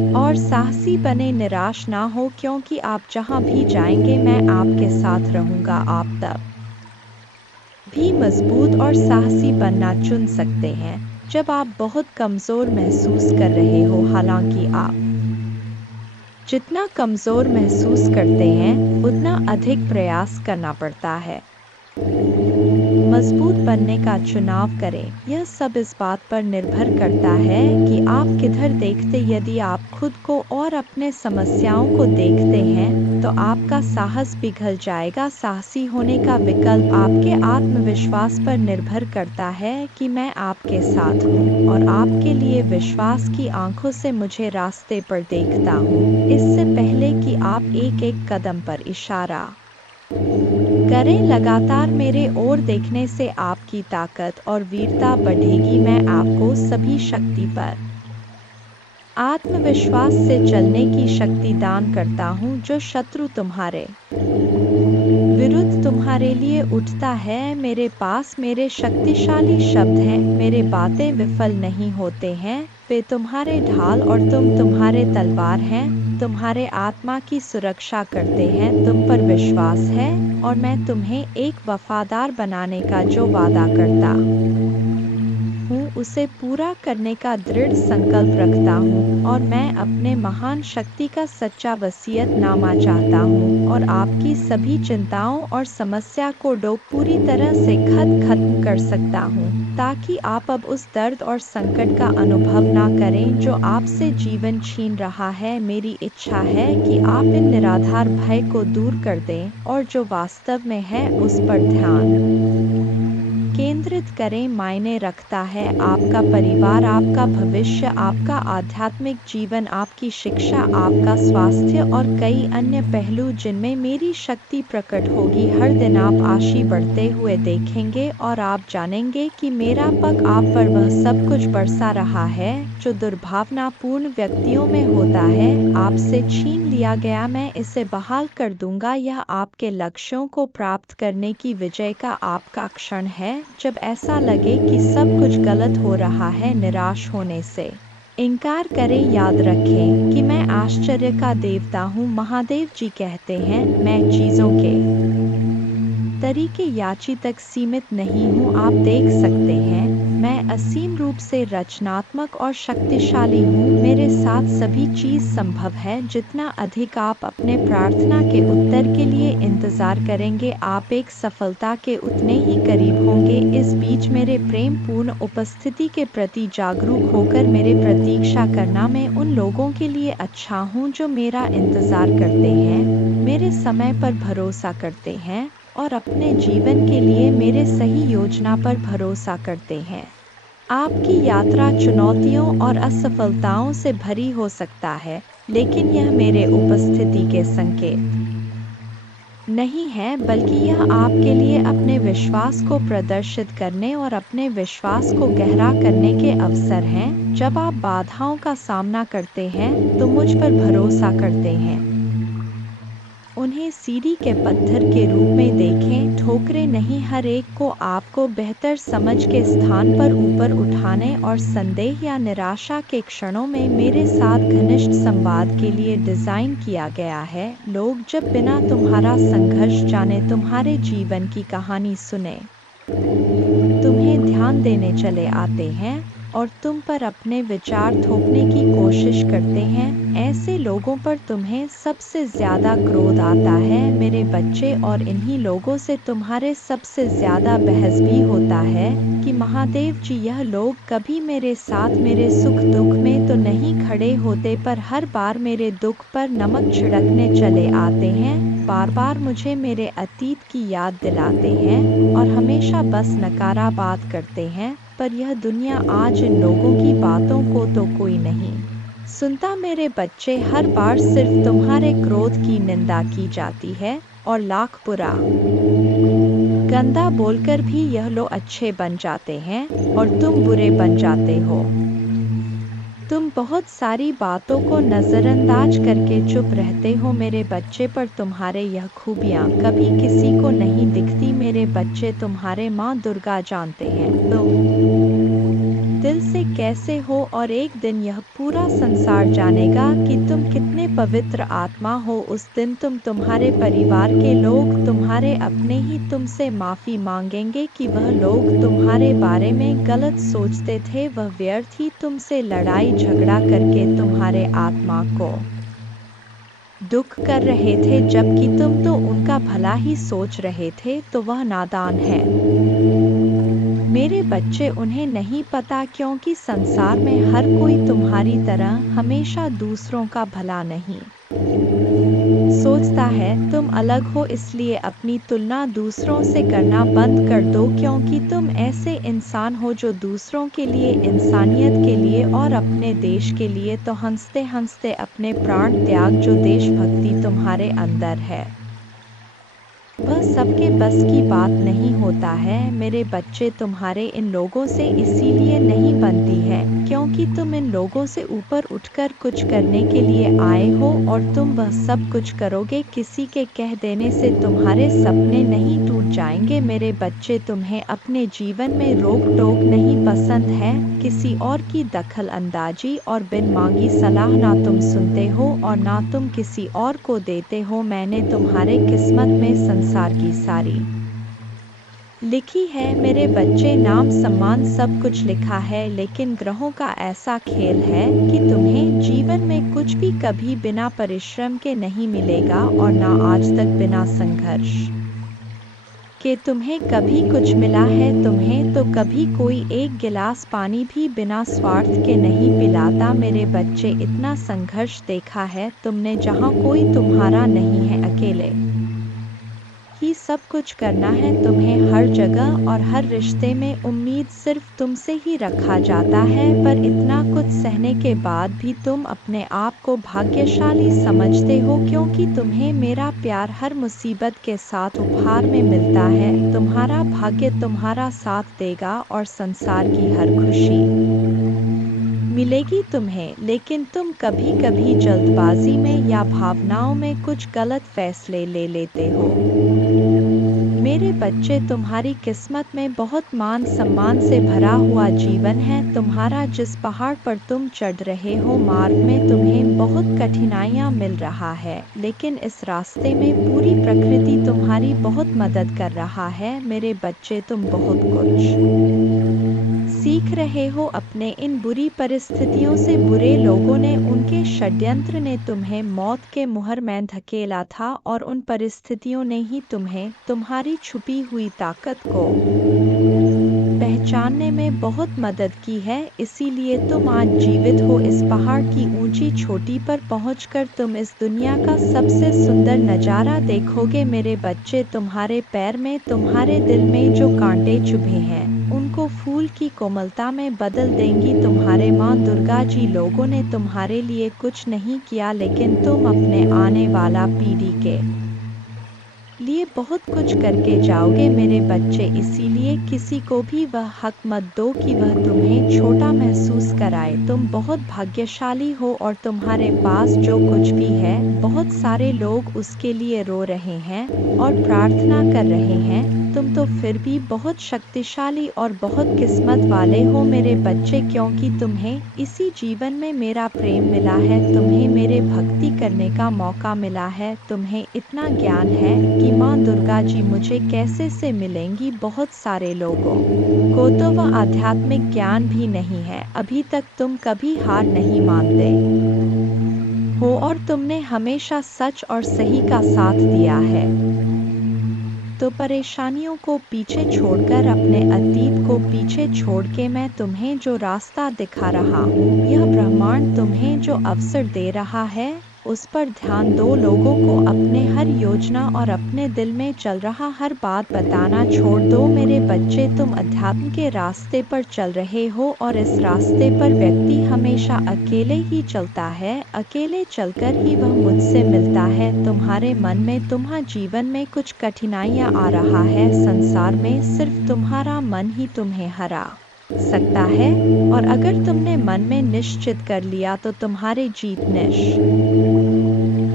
और साहसी बने, निराश ना हो, क्योंकि आप जहाँ भी जाएंगे मैं आपके साथ रहूंगा। आप तब भी मजबूत और साहसी बनना चुन सकते हैं जब आप बहुत कमजोर महसूस कर रहे हो। हालांकि आप जितना कमजोर महसूस करते हैं उतना अधिक प्रयास करना पड़ता है। मजबूत बनने का चुनाव करें। यह सब इस बात पर निर्भर करता है कि आप किधर देखते। यदि आप खुद को और अपने समस्याओं को देखते हैं तो आपका साहस पिघल जाएगा। साहसी होने का विकल्प आपके आत्मविश्वास पर निर्भर करता है कि मैं आपके साथ हूँ और आपके लिए विश्वास की आंखों से मुझे रास्ते पर देखता हूँ। इससे पहले कि आप एक एक कदम पर इशारा करें, लगातार मेरे ओर देखने से आपकी ताकत और वीरता बढ़ेगी। मैं आपको सभी शक्ति पर आत्मविश्वास से चलने की शक्ति दान करता हूँ। जो शत्रु तुम्हारे विरुद्ध तुम्हारे लिए उठता है, मेरे पास मेरे शक्तिशाली शब्द हैं। मेरे बातें विफल नहीं होते हैं, वे तुम्हारे ढाल और तुम्हारे तलवार हैं। तुम्हारे आत्मा की सुरक्षा करते हैं। तुम पर विश्वास है और मैं तुम्हें एक वफादार बनाने का जो वादा करता हूँ उसे पूरा करने का दृढ़ संकल्प रखता हूँ। और मैं अपने महान शक्ति का सच्चा वसीयतनामा चाहता हूँ और आपकी सभी चिंताओं और समस्या को पूरी तरह से खत्म कर सकता हूँ, ताकि आप अब उस दर्द और संकट का अनुभव ना करें जो आपसे जीवन छीन रहा है। मेरी इच्छा है कि आप इन निराधार भय को दूर कर दें और जो वास्तव में है उस पर ध्यान केंद्रित करें। मायने रखता है आपका परिवार, आपका भविष्य, आपका आध्यात्मिक जीवन, आपकी शिक्षा, आपका स्वास्थ्य और कई अन्य पहलू जिनमें मेरी शक्ति प्रकट होगी। हर दिन आप आगे बढ़ते हुए देखेंगे और आप जानेंगे कि मेरा पग आप पर वह सब कुछ बरसा रहा है जो दुर्भावनापूर्ण व्यक्तियों में होता है। आपसे छीन लिया गया मैं इसे बहाल कर दूंगा। यह आपके लक्ष्यों को प्राप्त करने की विजय का आपका क्षण है। जब ऐसा लगे कि सब कुछ गलत हो रहा है, निराश होने से इनकार करें। याद रखें कि मैं आश्चर्य का देवता हूँ। महादेव जी कहते हैं, मैं चीजों के तरीके याची तक सीमित नहीं हूँ। आप देख सकते हैं मैं असीम रूप से रचनात्मक और शक्तिशाली हूँ। मेरे साथ सभी चीज संभव है। जितना अधिक आप अपने प्रार्थना के उत्तर के लिए इंतजार करेंगे, आप एक सफलता के उतने ही करीब होंगे। इस बीच मेरे प्रेम पूर्ण उपस्थिति के प्रति जागरूक होकर मेरे प्रतीक्षा करना। मैं उन लोगों के लिए अच्छा हूँ जो मेरा इंतजार करते हैं, मेरे समय पर भरोसा करते हैं और अपने जीवन के लिए मेरे सही योजना पर भरोसा करते हैं। आपकी यात्रा चुनौतियों और असफलताओं से भरी हो सकता है, लेकिन यह मेरे उपस्थिति के संकेत नहीं है, बल्कि यह आपके लिए अपने विश्वास को प्रदर्शित करने और अपने विश्वास को गहरा करने के अवसर हैं। जब आप बाधाओं का सामना करते हैं तो मुझ पर भरोसा करते हैं, उन्हें सीढ़ी के पत्थर के रूप में देखें, ठोकरें नहीं। हर एक को आपको बेहतर समझ के स्थान पर ऊपर उठाने और संदेह या निराशा के क्षणों में मेरे साथ घनिष्ठ संवाद के लिए डिजाइन किया गया है। लोग जब बिना तुम्हारा संघर्ष जाने तुम्हारे जीवन की कहानी सुने, तुम्हें ध्यान देने चले आते हैं और तुम पर अपने विचार थोपने की कोशिश करते हैं। ऐसे लोगों पर तुम्हें सबसे ज्यादा क्रोध आता है, मेरे बच्चे, और इन्हीं लोगों से तुम्हारे सबसे ज्यादा बहस भी होता है कि महादेव जी, यह लोग कभी मेरे साथ मेरे सुख दुख में तो नहीं खड़े होते, पर हर बार मेरे दुख पर नमक छिड़कने चले आते हैं। बार बार मुझे मेरे अतीत की याद दिलाते हैं और हमेशा बस नकारा बात करते हैं। पर यह दुनिया आज इन लोगों की बातों को तो कोई नहीं सुनता। मेरे बच्चे, हर बार सिर्फ तुम्हारे क्रोध की निंदा की जाती है और लाख बुरा गंदा बोलकर भी यह लोग अच्छे बन जाते हैं और तुम बुरे बन जाते हो। तुम बहुत सारी बातों को नजरअंदाज करके चुप रहते हो मेरे बच्चे, पर तुम्हारे यह खूबियाँ कभी किसी को नहीं दिखती। मेरे बच्चे, तुम्हारे माँ दुर्गा जानते हैं तुम दिल से कैसे हो और एक दिन यह पूरा संसार जानेगा कि तुम कितने पवित्र आत्मा हो। उस दिन तुम्हारे परिवार के लोग, तुम्हारे अपने ही तुमसे माफ़ी मांगेंगे कि वह लोग तुम्हारे बारे में गलत सोचते थे, वह व्यर्थ ही तुमसे लड़ाई झगड़ा करके तुम्हारे आत्मा को दुख कर रहे थे, जबकि तुम तो उनका भला ही सोच रहे थे। तो वह नादान है मेरे बच्चे, उन्हें नहीं पता, क्योंकि संसार में हर कोई तुम्हारी तरह हमेशा दूसरों का भला नहीं सोचता है। तुम अलग हो, इसलिए अपनी तुलना दूसरों से करना बंद कर दो, क्योंकि तुम ऐसे इंसान हो जो दूसरों के लिए, इंसानियत के लिए और अपने देश के लिए तो हंसते हंसते अपने प्राण त्याग। जो देशभक्ति तुम्हारे अंदर है वह सबके बस की बात नहीं होता है मेरे बच्चे। तुम्हारे इन लोगों से इसीलिए नहीं बनती है क्योंकि तुम इन लोगों से ऊपर उठकर कुछ करने के लिए आए हो, और तुम वह सब कुछ करोगे। किसी के कह देने से तुम्हारे सपने नहीं टूट जाएंगे मेरे बच्चे। तुम्हें अपने जीवन में रोक टोक नहीं पसंद है, किसी और की दखल अंदाजी और बिन मांगी सलाह ना तुम सुनते हो और ना तुम किसी और को देते हो। मैंने तुम्हारे किस्मत में संसार की सारी लिखी है मेरे बच्चे, नाम सम्मान सब कुछ लिखा है, लेकिन ग्रहों का ऐसा खेल है कि तुम्हें जीवन में कुछ भी कभी बिना परिश्रम के नहीं मिलेगा, और ना आज तक बिना संघर्ष कि तुम्हें कभी कुछ मिला है। तुम्हें तो कभी कोई एक गिलास पानी भी बिना स्वार्थ के नहीं पिलाता मेरे बच्चे। इतना संघर्ष देखा है तुमने, जहाँ कोई तुम्हारा नहीं है, अकेले ही सब कुछ करना है तुम्हें। हर जगह और हर रिश्ते में उम्मीद सिर्फ तुमसे ही रखा जाता है, पर इतना कुछ सहने के बाद भी तुम अपने आप को भाग्यशाली समझते हो, क्योंकि तुम्हें मेरा प्यार हर मुसीबत के साथ उपहार में मिलता है। तुम्हारा भाग्य तुम्हारा साथ देगा और संसार की हर खुशी मिलेगी तुम्हें, लेकिन तुम कभी कभी जल्दबाजी में या भावनाओं में कुछ गलत फैसले ले लेते हो मेरे बच्चे। तुम्हारी किस्मत में बहुत मान सम्मान से भरा हुआ जीवन है। तुम्हारा जिस पहाड़ पर तुम चढ़ रहे हो, मार्ग में तुम्हें बहुत कठिनाइयाँ मिल रहा है, लेकिन इस रास्ते में पूरी प्रकृति तुम्हारी बहुत मदद कर रहा है मेरे बच्चे। तुम बहुत कुछ सीख रहे हो अपने इन बुरी परिस्थितियों से। बुरे लोगों ने, उनके षड्यंत्र ने तुम्हें मौत के मुहर में धकेला था, और उन परिस्थितियों ने ही तुम्हें तुम्हारी छुपी हुई ताकत को पहचानने में बहुत मदद की है। इसीलिए तुम आज जीवित हो। इस पहाड़ की ऊंची चोटी पर पहुंचकर तुम इस दुनिया का सबसे सुंदर नज़ारा देखोगे मेरे बच्चे। तुम्हारे पैर में, तुम्हारे दिल में जो कांटे चुभे हैं, उनको फूल की कोमलता में बदल देंगी तुम्हारे माँ दुर्गा जी। लोगों ने तुम्हारे लिए कुछ नहीं किया, लेकिन तुम अपने आने वाला पीढ़ी के लिए बहुत कुछ करके जाओगे मेरे बच्चे। इसीलिए किसी को भी वह हक मत दो कि वह तुम्हें छोटा महसूस कराए। तुम बहुत भाग्यशाली हो, और तुम्हारे पास जो कुछ भी है, बहुत सारे लोग उसके लिए रो रहे हैं और प्रार्थना कर रहे हैं। तुम तो फिर भी बहुत शक्तिशाली और बहुत किस्मत वाले हो मेरे बच्चे, क्योंकि तुम्हें इसी जीवन में मेरा प्रेम मिला है, तुम्हें मेरे भक्ति करने का मौका मिला है। तुम्हें इतना ज्ञान है कि माँ दुर्गा जी मुझे कैसे से मिलेंगी। बहुत सारे लोगों को तो वह आध्यात्मिक ज्ञान भी नहीं है। अभी तक तुम कभी हार नहीं मानते हो, और तुमने हमेशा सच और सही का साथ दिया है। तो परेशानियों को पीछे छोड़कर, अपने अतीत को पीछे छोड़ के मैं तुम्हें जो रास्ता दिखा रहा हूँ, यह ब्रह्मांड तुम्हें जो अवसर दे रहा है, उस पर ध्यान दो। लोगों को अपने हर योजना और अपने दिल में चल रहा हर बात बताना छोड़ दो मेरे बच्चे। तुम अध्यात्म के रास्ते पर चल रहे हो, और इस रास्ते पर व्यक्ति हमेशा अकेले ही चलता है। अकेले चलकर ही वह मुझसे मिलता है। तुम्हारे मन में, तुम्हारे जीवन में कुछ कठिनाइयाँ आ रहा है, संसार में सिर्फ तुम्हारा मन ही तुम्हें हरा सकता है, और अगर तुमने मन में निश्चित कर लिया तो तुम्हारे जीत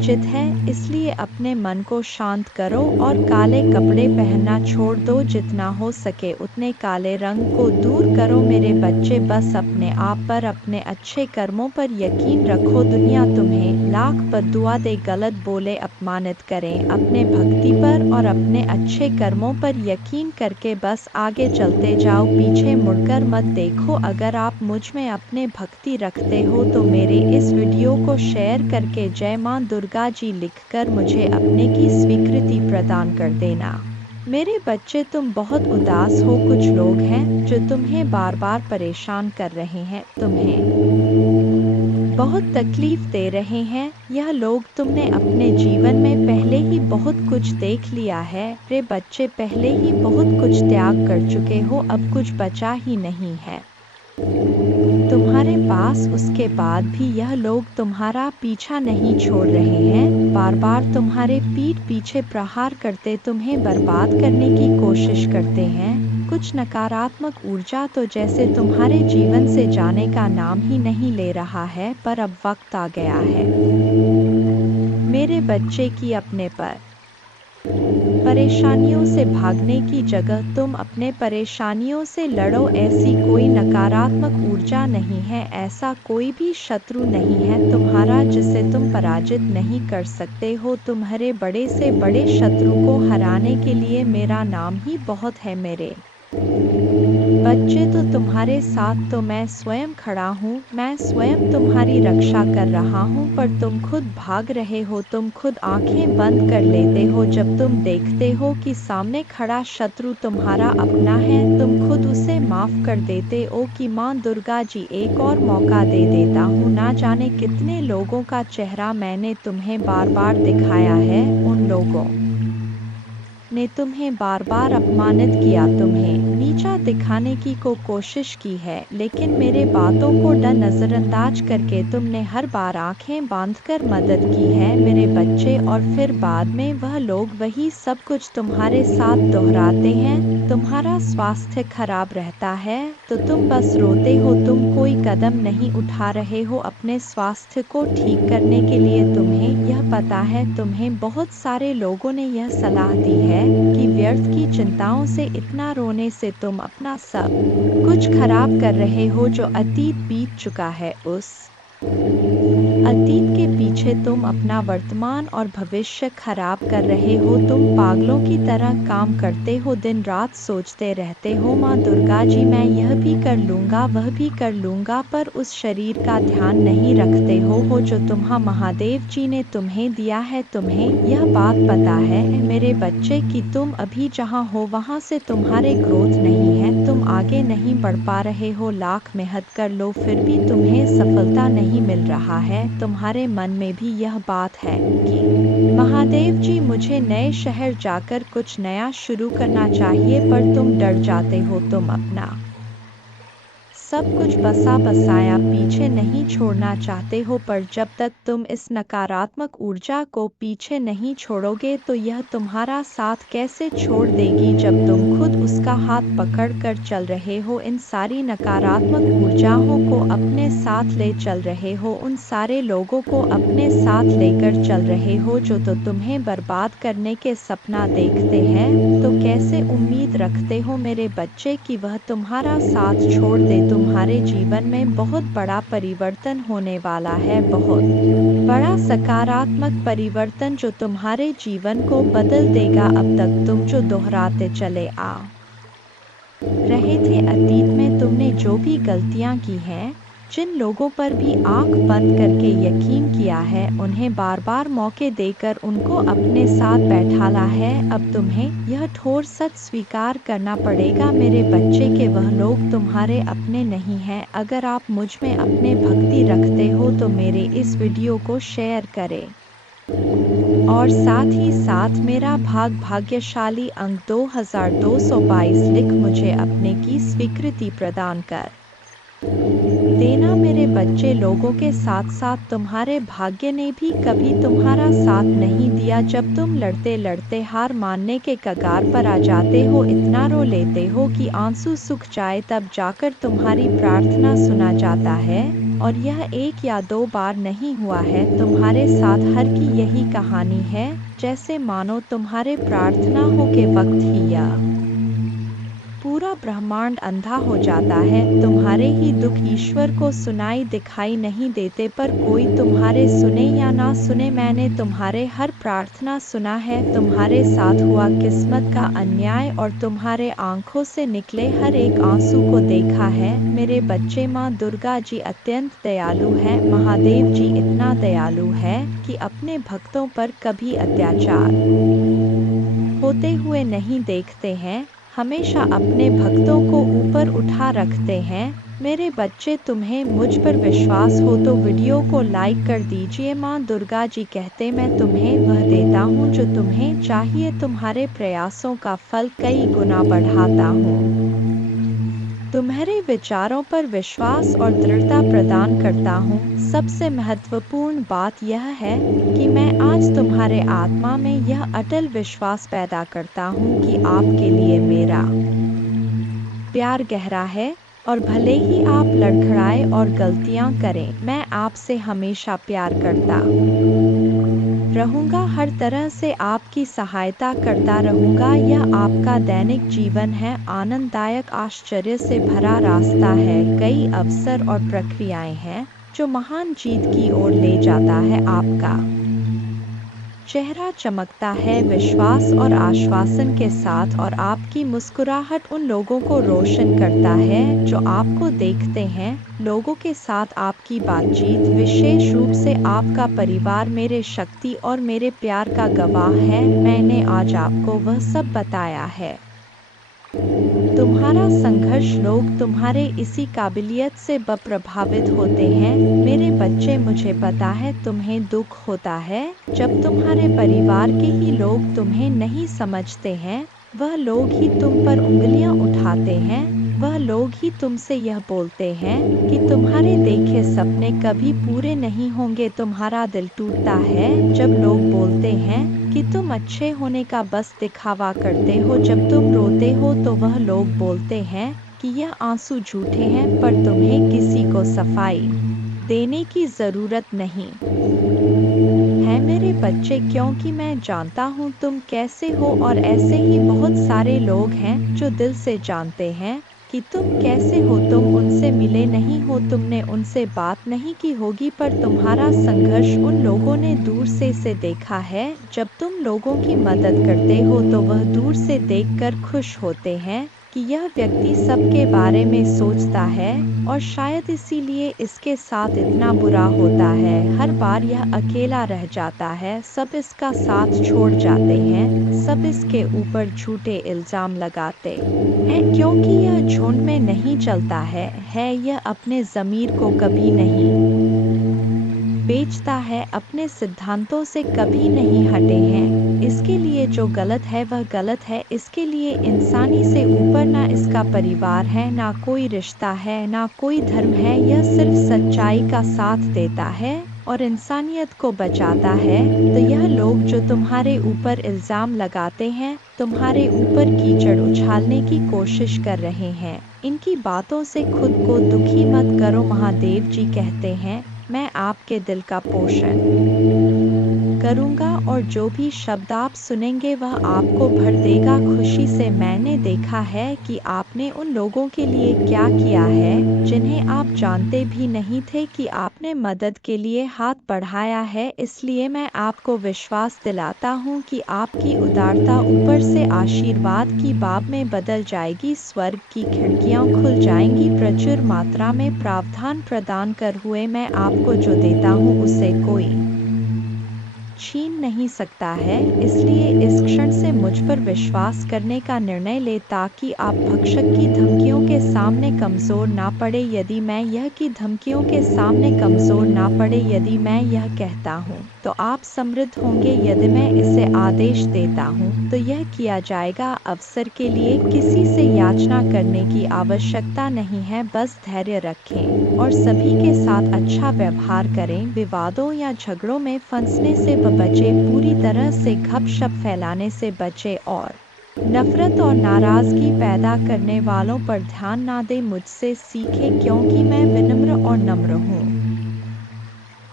उचित है, इसलिए अपने मन को शांत करो और काले कपड़े पहनना छोड़ दो। जितना हो सके उतने काले रंग को दूर करो। मेरे बच्चे, बस अपने आप पर, अपने अच्छे कर्मों पर यकीन रखो। दुनिया तुम्हें लाख बद्दुआ दे, गलत बोले, अपमानित करें, अपने भक्ति पर और अपने अच्छे कर्मों पर यकीन करके बस आगे चलते जाओ, पीछे मुड़कर मत देखो। अगर आप मुझ में अपने भक्ति रखते हो तो मेरे इस वीडियो को शेयर करके जय मां दुर्गा जी लिखकर मुझे अपने की स्वीकृति प्रदान कर देना। मेरे बच्चे, तुम बहुत उदास हो। कुछ लोग हैं जो तुम्हें बार बार परेशान कर रहे हैं, तुम्हें बहुत तकलीफ दे रहे हैं। यह लोग तुमने अपने जीवन में पहले ही बहुत कुछ देख लिया है। रे बच्चे, पहले ही बहुत कुछ त्याग कर चुके हो, अब कुछ बचा ही नहीं है तुम्हारे पास। उसके बाद भी यह लोग तुम्हारा पीछा नहीं छोड़ रहे हैं, बार बार तुम्हारे पीठ पीछे प्रहार करते तुम्हें बर्बाद करने की कोशिश करते हैं। कुछ नकारात्मक ऊर्जा तो जैसे तुम्हारे जीवन से जाने का नाम ही नहीं ले रहा है, पर अब वक्त आ गया है मेरे बच्चे की अपने पर परेशानियों से भागने की जगह तुम अपने परेशानियों से लड़ो। ऐसी कोई नकारात्मक ऊर्जा नहीं है, ऐसा कोई भी शत्रु नहीं है तुम्हारा जिसे तुम पराजित नहीं कर सकते हो। तुम्हारे बड़े से बड़े शत्रु को हराने के लिए मेरा नाम ही बहुत है। मेरे बच्चे, तो तुम्हारे साथ तो मैं स्वयं खड़ा हूँ, मैं स्वयं तुम्हारी रक्षा कर रहा हूँ, पर तुम खुद भाग रहे हो। तुम खुद आंखें बंद कर लेते हो जब तुम देखते हो कि सामने खड़ा शत्रु तुम्हारा अपना है। तुम खुद उसे माफ कर देते हो कि माँ दुर्गा जी एक और मौका दे देता हूँ। ना जाने कितने लोगों का चेहरा मैंने तुम्हें बार बार दिखाया है, उन लोगों ने तुम्हें बार बार अपमानित किया, तुम्हें नीचा दिखाने की कोशिश की है, लेकिन मेरे बातों को नजरअंदाज करके तुमने हर बार आंखें बांधकर मदद की है मेरे बच्चे। और फिर बाद में वह लोग वही सब कुछ तुम्हारे साथ दोहराते हैं। तुम्हारा स्वास्थ्य खराब रहता है तो तुम बस रोते हो, तुम कोई कदम नहीं उठा रहे हो अपने स्वास्थ्य को ठीक करने के लिए। तुम्हें यह पता है, तुम्हें बहुत सारे लोगों ने यह सलाह दी है कि व्यर्थ की चिंताओं से, इतना रोने से तुम अपना सब कुछ खराब कर रहे हो। जो अतीत बीत चुका है, उस अतीत के पीछे तुम अपना वर्तमान और भविष्य खराब कर रहे हो। तुम पागलों की तरह काम करते हो, दिन रात सोचते रहते हो, माँ दुर्गा जी मैं यह भी कर लूँगा, वह भी कर लूँगा, पर उस शरीर का ध्यान नहीं रखते हो जो तुम्हारा महादेव जी ने तुम्हें दिया है। तुम्हें यह बात पता है मेरे बच्चे कि तुम अभी जहाँ हो वहाँ से तुम्हारे ग्रोथ नहीं है, तुम आगे नहीं बढ़ पा रहे हो। लाख मेहनत कर लो फिर भी तुम्हें सफलता नहीं मिल रहा है। तुम्हारे मन में भी यह बात है कि महादेव जी मुझे नए शहर जाकर कुछ नया शुरू करना चाहिए, पर तुम डर जाते हो। तुम अपना सब कुछ बसा बसाया पीछे नहीं छोड़ना चाहते हो, पर जब तक तुम इस नकारात्मक ऊर्जा को पीछे नहीं छोड़ोगे तो यह तुम्हारा साथ कैसे छोड़ देगी जब तुम खुद उसका हाथ पकड़ कर चल रहे हो। इन सारी नकारात्मक ऊर्जाओं को अपने साथ ले चल रहे हो, उन सारे लोगों को अपने साथ लेकर चल रहे हो जो तो तुम्हें बर्बाद करने के सपना देखते हैं। तो कैसे उम्मीद रखते हो मेरे बच्चे कि वह तुम्हारा साथ छोड़ दे। तुम्हारे जीवन में बहुत बड़ा परिवर्तन होने वाला है, बहुत बड़ा सकारात्मक परिवर्तन जो तुम्हारे जीवन को बदल देगा। अब तक तुम जो दोहराते चले आ रहे थे, अतीत में तुमने जो भी गलतियां की हैं, जिन लोगों पर भी आंख बंद करके यकीन किया है, उन्हें बार बार मौके देकर उनको अपने साथ बैठाला है। अब तुम्हें यह ठोर सच स्वीकार करना पड़ेगा मेरे बच्चे के वह लोग तुम्हारे अपने नहीं हैं। अगर आप मुझ में अपने भक्ति रखते हो तो मेरे इस वीडियो को शेयर करें और साथ ही साथ मेरा भाग्यशाली अंक 2222 लिख मुझे अपने की स्वीकृति प्रदान कर देना मेरे बच्चे। लोगों के साथ साथ तुम्हारे भाग्य ने भी कभी तुम्हारा साथ नहीं दिया। जब तुम लड़ते लड़ते हार मानने के कगार पर आ जाते हो, इतना रो लेते हो कि आंसू सूख जाए, तब जाकर तुम्हारी प्रार्थना सुना जाता है और यह 1 या 2 बार नहीं हुआ है। तुम्हारे साथ हर की यही कहानी है, जैसे मानो तुम्हारे प्रार्थना हो के वक्त ही यह पूरा ब्रह्मांड अंधा हो जाता है। तुम्हारे ही दुख ईश्वर को सुनाई दिखाई नहीं देते, पर कोई तुम्हारे सुने या ना सुने, मैंने तुम्हारे हर प्रार्थना सुना है। तुम्हारे साथ हुआ किस्मत का अन्याय और तुम्हारे आंखों से निकले हर एक आंसू को देखा है। मेरे बच्चे, माँ दुर्गा जी अत्यंत दयालु है। महादेव जी इतना दयालु है कि अपने भक्तों पर कभी अत्याचार होते हुए नहीं देखते हैं, हमेशा अपने भक्तों को ऊपर उठा रखते हैं। मेरे बच्चे, तुम्हें मुझ पर विश्वास हो तो वीडियो को लाइक कर दीजिए। माँ दुर्गा जी कहते, मैं तुम्हें वह देता हूँ जो तुम्हें चाहिए, तुम्हारे प्रयासों का फल कई गुना बढ़ाता हूँ। तुम्हारे विचारों पर विश्वास और दृढ़ता प्रदान करता हूँ। सबसे महत्वपूर्ण बात यह है कि मैं आज तुम्हारे आत्मा में यह अटल विश्वास पैदा करता हूँ कि आपके लिए मेरा प्यार गहरा है, और भले ही आप लड़खड़ाए और गलतियाँ करें, मैं आपसे हमेशा प्यार करता रहूंगा। हर तरह से आपकी सहायता करता रहूंगा। यह आपका दैनिक जीवन है, आनंददायक, आश्चर्य से भरा रास्ता है। कई अवसर और प्रक्रियाएं हैं जो महान जीत की ओर ले जाता है। आपका चेहरा चमकता है विश्वास और आश्वासन के साथ, और आपकी मुस्कुराहट उन लोगों को रोशन करता है जो आपको देखते हैं। लोगों के साथ आपकी बातचीत, विशेष रूप से आपका परिवार, मेरे शक्ति और मेरे प्यार का गवाह है। मैंने आज आपको वह सब बताया है। तुम्हारा संघर्ष, लोग तुम्हारे इसी काबिलियत से प्रभावित होते हैं। मेरे बच्चे, मुझे पता है तुम्हें दुख होता है जब तुम्हारे परिवार के ही लोग तुम्हें नहीं समझते हैं। वह लोग ही तुम पर उंगलियां उठाते हैं, वह लोग ही तुमसे यह बोलते हैं कि तुम्हारे देखे सपने कभी पूरे नहीं होंगे। तुम्हारा दिल टूटता है जब लोग बोलते हैं कि तुम अच्छे होने का बस दिखावा करते हो। जब तुम रोते हो तो वह लोग बोलते हैं कि यह आंसू झूठे हैं, पर तुम्हें किसी को सफाई देने की ज़रूरत नहीं है मेरे बच्चे, क्योंकि मैं जानता हूँ तुम कैसे हो। और ऐसे ही बहुत सारे लोग हैं जो दिल से जानते हैं कि तुम कैसे हो। तुम उनसे मिले नहीं हो, तुमने उनसे बात नहीं की होगी, पर तुम्हारा संघर्ष उन लोगों ने दूर से देखा है। जब तुम लोगों की मदद करते हो तो वह दूर से देखकर खुश होते हैं कि यह व्यक्ति सबके बारे में सोचता है, और शायद इसीलिए इसके साथ इतना बुरा होता है। हर बार यह अकेला रह जाता है, सब इसका साथ छोड़ जाते हैं, सब इसके ऊपर झूठे इल्जाम लगाते हैं, क्योंकि यह झुंड में नहीं चलता है यह अपने ज़मीर को कभी नहीं बेचता है, अपने सिद्धांतों से कभी नहीं हटे हैं। इसके लिए जो गलत है वह गलत है। इसके लिए इंसानी से ऊपर ना इसका परिवार है, ना कोई रिश्ता है, ना कोई धर्म है। यह सिर्फ सच्चाई का साथ देता है और इंसानियत को बचाता है। तो यह लोग जो तुम्हारे ऊपर इल्ज़ाम लगाते हैं, तुम्हारे ऊपर कीचड़ उछालने की कोशिश कर रहे हैं, इनकी बातों से खुद को दुखी मत करो। महादेव जी कहते हैं, मैं आपके दिल का पोषण करूंगा, और जो भी शब्द आप सुनेंगे वह आपको भर देगा खुशी से। मैंने देखा है कि आपने उन लोगों के लिए क्या किया है जिन्हें आप जानते भी नहीं थे कि आपने मदद के लिए हाथ बढ़ाया है। इसलिए मैं आपको विश्वास दिलाता हूँ कि आपकी उदारता ऊपर से आशीर्वाद की बाब में बदल जाएगी। स्वर्ग की खिड़कियाँ खुल जाएंगी, प्रचुर मात्रा में प्रावधान प्रदान कर हुए मैं आपको जो देता हूँ उसे कोई छीन नहीं सकता है। इसलिए इस क्षण से मुझ पर विश्वास करने का निर्णय ले, ताकि आप भक्षक की धमकियों के सामने कमज़ोर ना पड़े। यदि मैं यह की धमकियों के सामने कमज़ोर ना पड़े, यदि मैं यह कहता हूँ तो आप समृद्ध होंगे, यदि मैं इसे आदेश देता हूँ तो यह किया जाएगा। अवसर के लिए किसी से याचना करने की आवश्यकता नहीं है, बस धैर्य रखें और सभी के साथ अच्छा व्यवहार करें। विवादों या झगड़ों में फंसने से बचे, पूरी तरह से गपशप फैलाने से बचे, और नफरत और नाराजगी पैदा करने वालों पर ध्यान ना दें। मुझसे सीखें, क्योंकि मैं विनम्र और नम्र हूँ।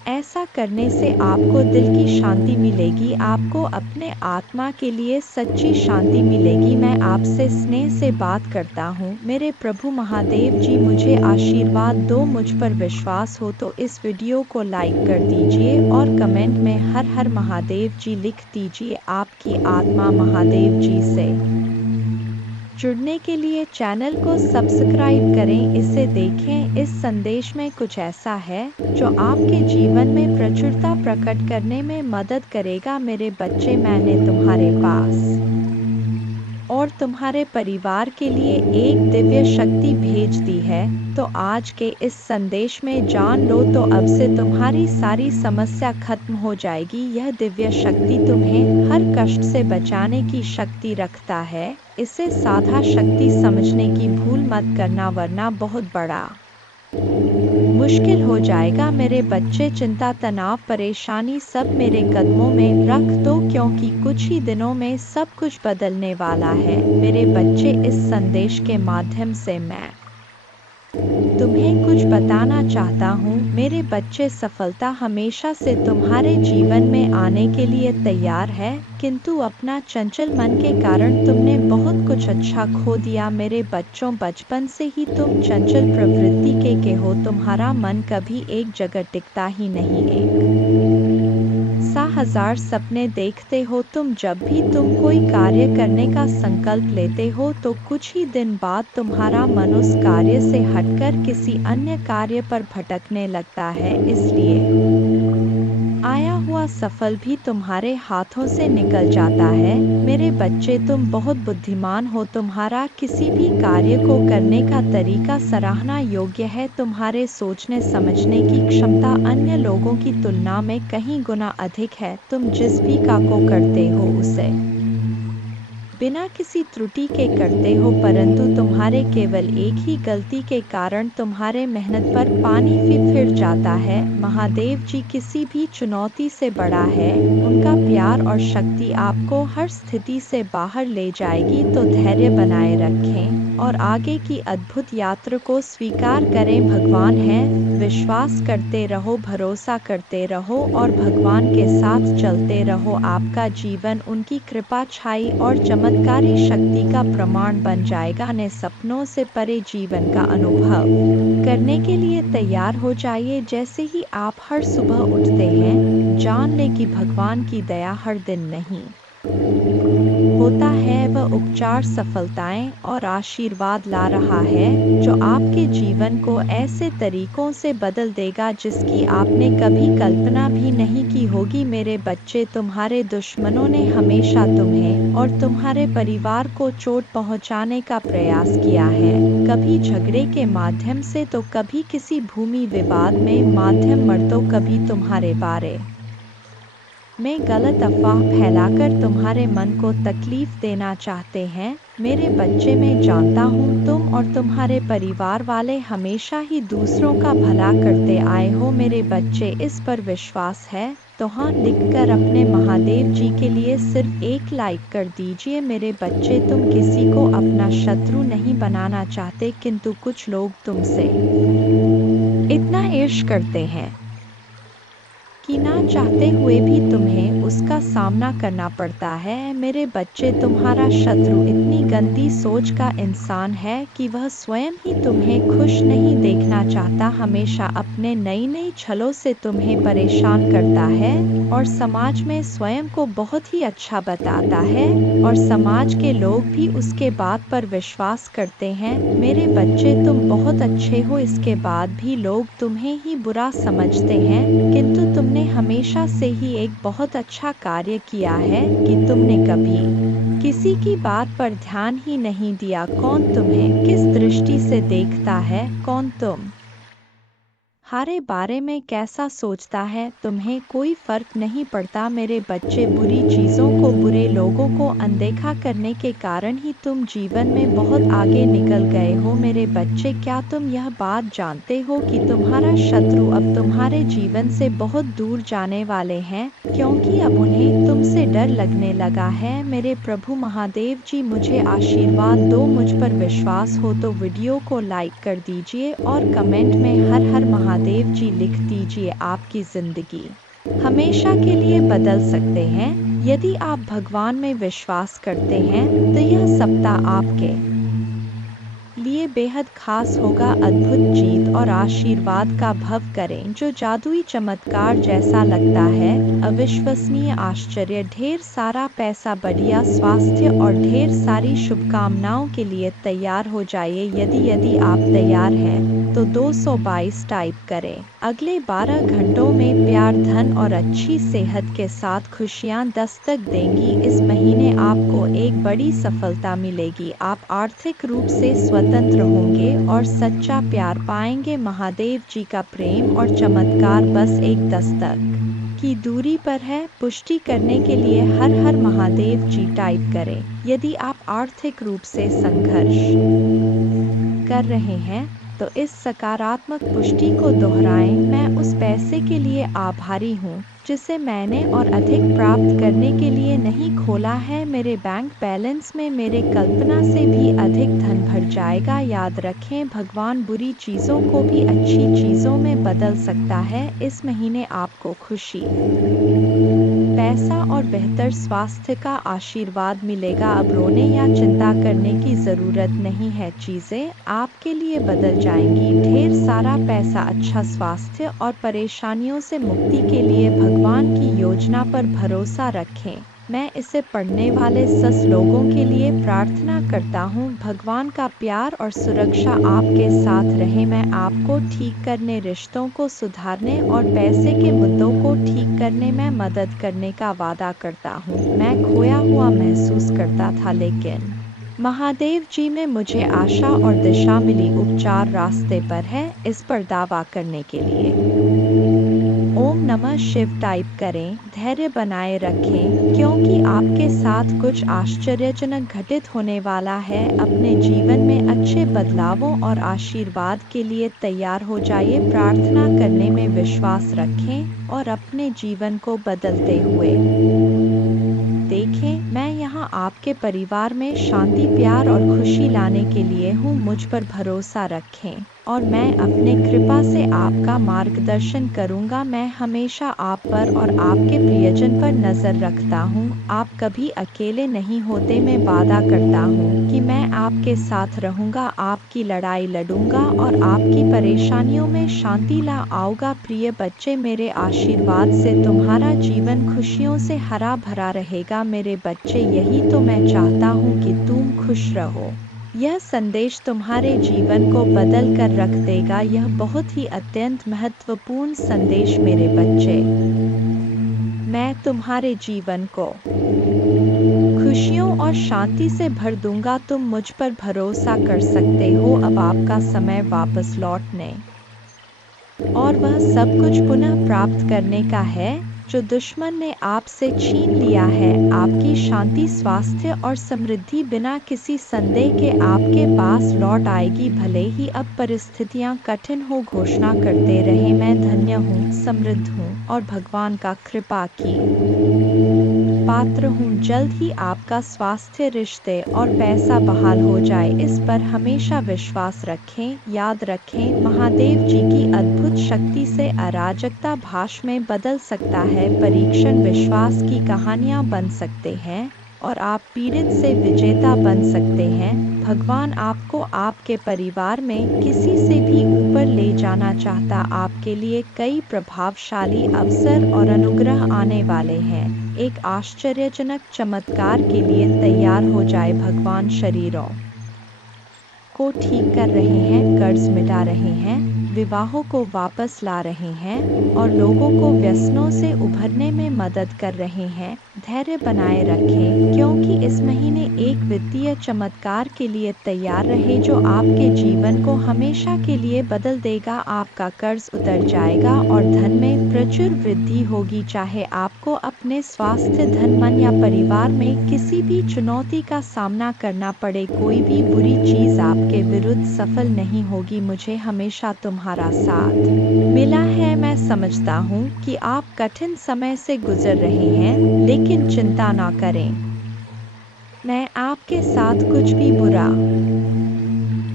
ऐसा करने से आपको दिल की शांति मिलेगी, आपको अपने आत्मा के लिए सच्ची शांति मिलेगी। मैं आपसे स्नेह से बात करता हूँ। मेरे प्रभु महादेव जी मुझे आशीर्वाद दो। मुझ पर विश्वास हो तो इस वीडियो को लाइक कर दीजिए और कमेंट में हर हर महादेव जी लिख दीजिए। आपकी आत्मा महादेव जी से जुड़ने के लिए चैनल को सब्सक्राइब करें। इसे देखें। इस संदेश में कुछ ऐसा है जो आपके जीवन में प्रचुरता प्रकट करने में मदद करेगा। मेरे बच्चे, मैंने तुम्हारे पास और तुम्हारे परिवार के लिए एक दिव्य शक्ति भेज दी है, तो आज के इस संदेश में जान लो तो अब से तुम्हारी सारी समस्या खत्म हो जाएगी। यह दिव्य शक्ति तुम्हें हर कष्ट से बचाने की शक्ति रखता है। इसे साधा शक्ति समझने की भूल मत करना, वरना बहुत बड़ा मुश्किल हो जाएगा। मेरे बच्चे, चिंता, तनाव, परेशानी सब मेरे कदमों में रख दो, क्योंकि कुछ ही दिनों में सब कुछ बदलने वाला है। मेरे बच्चे, इस संदेश के माध्यम से मैं तुम्हें कुछ बताना चाहता हूँ। मेरे बच्चे, सफलता हमेशा से तुम्हारे जीवन में आने के लिए तैयार है, किंतु अपना चंचल मन के कारण तुमने बहुत कुछ अच्छा खो दिया। मेरे बच्चों, बचपन से ही तुम चंचल प्रवृत्ति के हो। तुम्हारा मन कभी एक जगह टिकता ही नहीं, एक सा हजार सपने देखते हो तुम। जब भी तुम कोई कार्य करने का संकल्प लेते हो तो कुछ ही दिन बाद तुम्हारा मन उस कार्य से हटकर किसी अन्य कार्य पर भटकने लगता है। इसलिए आया हुआ सफल भी तुम्हारे हाथों से निकल जाता है। मेरे बच्चे, तुम बहुत बुद्धिमान हो। तुम्हारा किसी भी कार्य को करने का तरीका सराहना योग्य है। तुम्हारे सोचने समझने की क्षमता अन्य लोगों की तुलना में कहीं गुना अधिक है। तुम जिस भी काम को करते हो उसे बिना किसी त्रुटि के करते हो, परंतु तुम्हारे केवल एक ही गलती के कारण तुम्हारे मेहनत पर पानी फिर जाता है। महादेव जी किसी भी चुनौती से बड़ा है। उनका प्यार और शक्ति आपको हर स्थिति से बाहर ले जाएगी। तो धैर्य बनाए रखें और आगे की अद्भुत यात्रा को स्वीकार करें। भगवान है, विश्वास करते रहो, भरोसा करते रहो और भगवान के साथ चलते रहो। आपका जीवन उनकी कृपा, छाई और चमत्कारी शक्ति का प्रमाण बन जाएगा। ने सपनों से परे जीवन का अनुभव करने के लिए तैयार हो जाइए। जैसे ही आप हर सुबह उठते हैं, जान लें कि भगवान की दया हर दिन नहीं होता है, वह उपचार, सफलताएं और आशीर्वाद ला रहा है, जो आपके जीवन को ऐसे तरीकों से बदल देगा जिसकी आपने कभी कल्पना भी नहीं की होगी। मेरे बच्चे, तुम्हारे दुश्मनों ने हमेशा तुम्हें और तुम्हारे परिवार को चोट पहुंचाने का प्रयास किया है, कभी झगड़े के माध्यम से तो कभी किसी भूमि विवाद में माध्यम मर्दों, कभी तुम्हारे बारे में गलत अफवाह फैलाकर तुम्हारे मन को तकलीफ देना चाहते हैं। मेरे बच्चे, मैं जानता हूँ तुम और तुम्हारे परिवार वाले हमेशा ही दूसरों का भला करते आए हो। मेरे बच्चे, इस पर विश्वास है तो हाँ लिखकर अपने महादेव जी के लिए सिर्फ एक लाइक कर दीजिए। मेरे बच्चे, तुम किसी को अपना शत्रु नहीं बनाना चाहते, किंतु कुछ लोग तुमसे इतना ईर्ष्या करते हैं कि ना चाहते हुए भी तुम्हें उसका सामना करना पड़ता है। मेरे बच्चे, तुम्हारा शत्रु इतनी गंदी सोच का इंसान है कि वह स्वयं ही तुम्हें खुश नहीं देखना चाहता, हमेशा अपने नई नई छलों से तुम्हें परेशान करता है और समाज में स्वयं को बहुत ही अच्छा बताता है और समाज के लोग भी उसके बात पर विश्वास करते हैं। मेरे बच्चे, तुम बहुत अच्छे हो, इसके बाद भी लोग तुम्हें ही बुरा समझते हैं, किंतु तुमने हमेशा से ही एक बहुत अच्छा कार्य किया है कि तुमने कभी किसी की बात पर ध्यान ही नहीं दिया। कौन तुम्हें किस दृष्टि से देखता है, कौन तुम्हारे बारे में कैसा सोचता है, तुम्हें कोई फर्क नहीं पड़ता। मेरे बच्चे, बुरी चीज़ों को, बुरे लोगों को अनदेखा करने के कारण ही तुम जीवन में बहुत आगे निकल गए हो। मेरे बच्चे, क्या तुम यह बात जानते हो कि तुम्हारा शत्रु अब तुम्हारे जीवन से बहुत दूर जाने वाले हैं, क्योंकि अब उन्हें तुमसे डर लगने लगा है। मेरे प्रभु महादेव जी मुझे आशीर्वाद दो। मुझ पर विश्वास हो तो वीडियो को लाइक कर दीजिए और कमेंट में हर हर महादेव महादेव जी लिख दीजिए, आपकी जिंदगी हमेशा के लिए बदल सकते हैं। यदि आप भगवान में विश्वास करते हैं तो यह सप्ताह आपके लिए बेहद खास होगा। अद्भुत जीत और आशीर्वाद का भव करें जो जादुई चमत्कार जैसा लगता है। अविश्वसनीय आश्चर्य, ढेर सारा पैसा, बढ़िया स्वास्थ्य और ढेर सारी शुभकामनाओं के लिए तैयार हो जाइए। यदि आप तैयार हैं तो 222 टाइप करें। अगले 12 घंटों में प्यार, धन और अच्छी सेहत के साथ खुशियां दस्तक देंगी। इस महीने आपको एक बड़ी सफलता मिलेगी। आप आर्थिक रूप से स्वतंत्र होंगे और सच्चा प्यार पाएंगे। महादेव जी का प्रेम और चमत्कार बस एक दस्तक की दूरी पर है। पुष्टि करने के लिए हर हर महादेव जी टाइप करें। यदि आप आर्थिक रूप से संघर्ष कर रहे हैं तो इस सकारात्मक पुष्टि को दोहराएं। मैं उस पैसे के लिए आभारी हूँ जिसे मैंने और अधिक प्राप्त करने के लिए नहीं खोला है। मेरे बैंक बैलेंस में मेरे कल्पना से भी अधिक धन भर जाएगा। याद रखें, भगवान बुरी चीज़ों को भी अच्छी चीज़ों में बदल सकता है। इस महीने आपको खुशी, पैसा और बेहतर स्वास्थ्य का आशीर्वाद मिलेगा। अब रोने या चिंता करने की ज़रूरत नहीं है, चीज़ें आपके लिए बदल जाएंगी। ढेर सारा पैसा, अच्छा स्वास्थ्य और परेशानियों से मुक्ति के लिए भगवान की योजना पर भरोसा रखें। मैं इसे पढ़ने वाले सस लोगों के लिए प्रार्थना करता हूँ। भगवान का प्यार और सुरक्षा आपके साथ रहे। मैं आपको ठीक करने, रिश्तों को सुधारने और पैसे के मुद्दों को ठीक करने में मदद करने का वादा करता हूँ। मैं खोया हुआ महसूस करता था, लेकिन महादेव जी में मुझे आशा और दिशा मिली। उपचार रास्ते पर है, इस पर दावा करने के लिए ओम नमः शिव टाइप करें। धैर्य बनाए रखें क्योंकि आपके साथ कुछ आश्चर्यजनक घटित होने वाला है। अपने जीवन में अच्छे बदलावों और आशीर्वाद के लिए तैयार हो जाइए। प्रार्थना करने में विश्वास रखें और अपने जीवन को बदलते हुए देखें। मैं यहाँ आपके परिवार में शांति, प्यार और खुशी लाने के लिए हूँ। मुझ पर भरोसा रखें और मैं अपने कृपा से आपका मार्गदर्शन करूँगा। मैं हमेशा आप पर और आपके प्रियजन पर नज़र रखता हूँ। आप कभी अकेले नहीं होते। मैं वादा करता हूँ कि मैं आपके साथ रहूँगा, आपकी लड़ाई लड़ूंगा और आपकी परेशानियों में शांति ला आऊँगा। प्रिय बच्चे, मेरे आशीर्वाद से तुम्हारा जीवन खुशियों से हरा भरा रहेगा। मेरे बच्चे, यही तो मैं चाहता हूँ कि तुम खुश रहो। यह संदेश तुम्हारे जीवन को बदल कर रख देगा। यह बहुत ही अत्यंत महत्वपूर्ण संदेश मेरे बच्चे। मैं तुम्हारे जीवन को खुशियों और शांति से भर दूंगा। तुम मुझ पर भरोसा कर सकते हो। अब आपका समय वापस लौटने और वह सब कुछ पुनः प्राप्त करने का है जो दुश्मन ने आपसे छीन लिया है। आपकी शांति, स्वास्थ्य और समृद्धि बिना किसी संदेह के आपके पास लौट आएगी। भले ही अब परिस्थितियां कठिन हो, घोषणा करते रहे, मैं धन्य हूँ, समृद्ध हूँ और भगवान का कृपा की पात्र हूँ। जल्द ही आपका स्वास्थ्य, रिश्ते और पैसा बहाल हो जाए, इस पर हमेशा विश्वास रखें। याद रखें, महादेव जी की अद्भुत शक्ति से अराजकता भाष में बदल सकता है। परीक्षण विश्वास की कहानियाँ बन सकते हैं और आप पीड़ित से विजेता बन सकते हैं। भगवान आपको आपके परिवार में किसी से भी ऊपर ले जाना चाहता। आपके लिए कई प्रभावशाली अवसर और अनुग्रह आने वाले हैं। एक आश्चर्यजनक चमत्कार के लिए तैयार हो जाए। भगवान शरीरों को ठीक कर रहे हैं, कर्ज मिटा रहे हैं, विवाहों को वापस ला रहे हैं और लोगों को व्यसनों से उभरने में मदद कर रहे हैं। धैर्य बनाए रखें क्योंकि इस महीने एक वित्तीय चमत्कार के लिए तैयार रहे जो आपके जीवन को हमेशा के लिए बदल देगा। आपका कर्ज उतर जाएगा और धन में प्रचुर वृद्धि होगी। चाहे आपको अपने स्वास्थ्य, धन, मन या परिवार में किसी भी चुनौती का सामना करना पड़े, कोई भी बुरी चीज़ आपके विरुद्ध सफल नहीं होगी। मुझे हमेशा तुम्हारा साथ मिला है। मैं समझता हूँ कि आप कठिन समय से गुजर रहे हैं, लेकिन चिंता ना करें, मैं आपके साथ कुछ भी बुरा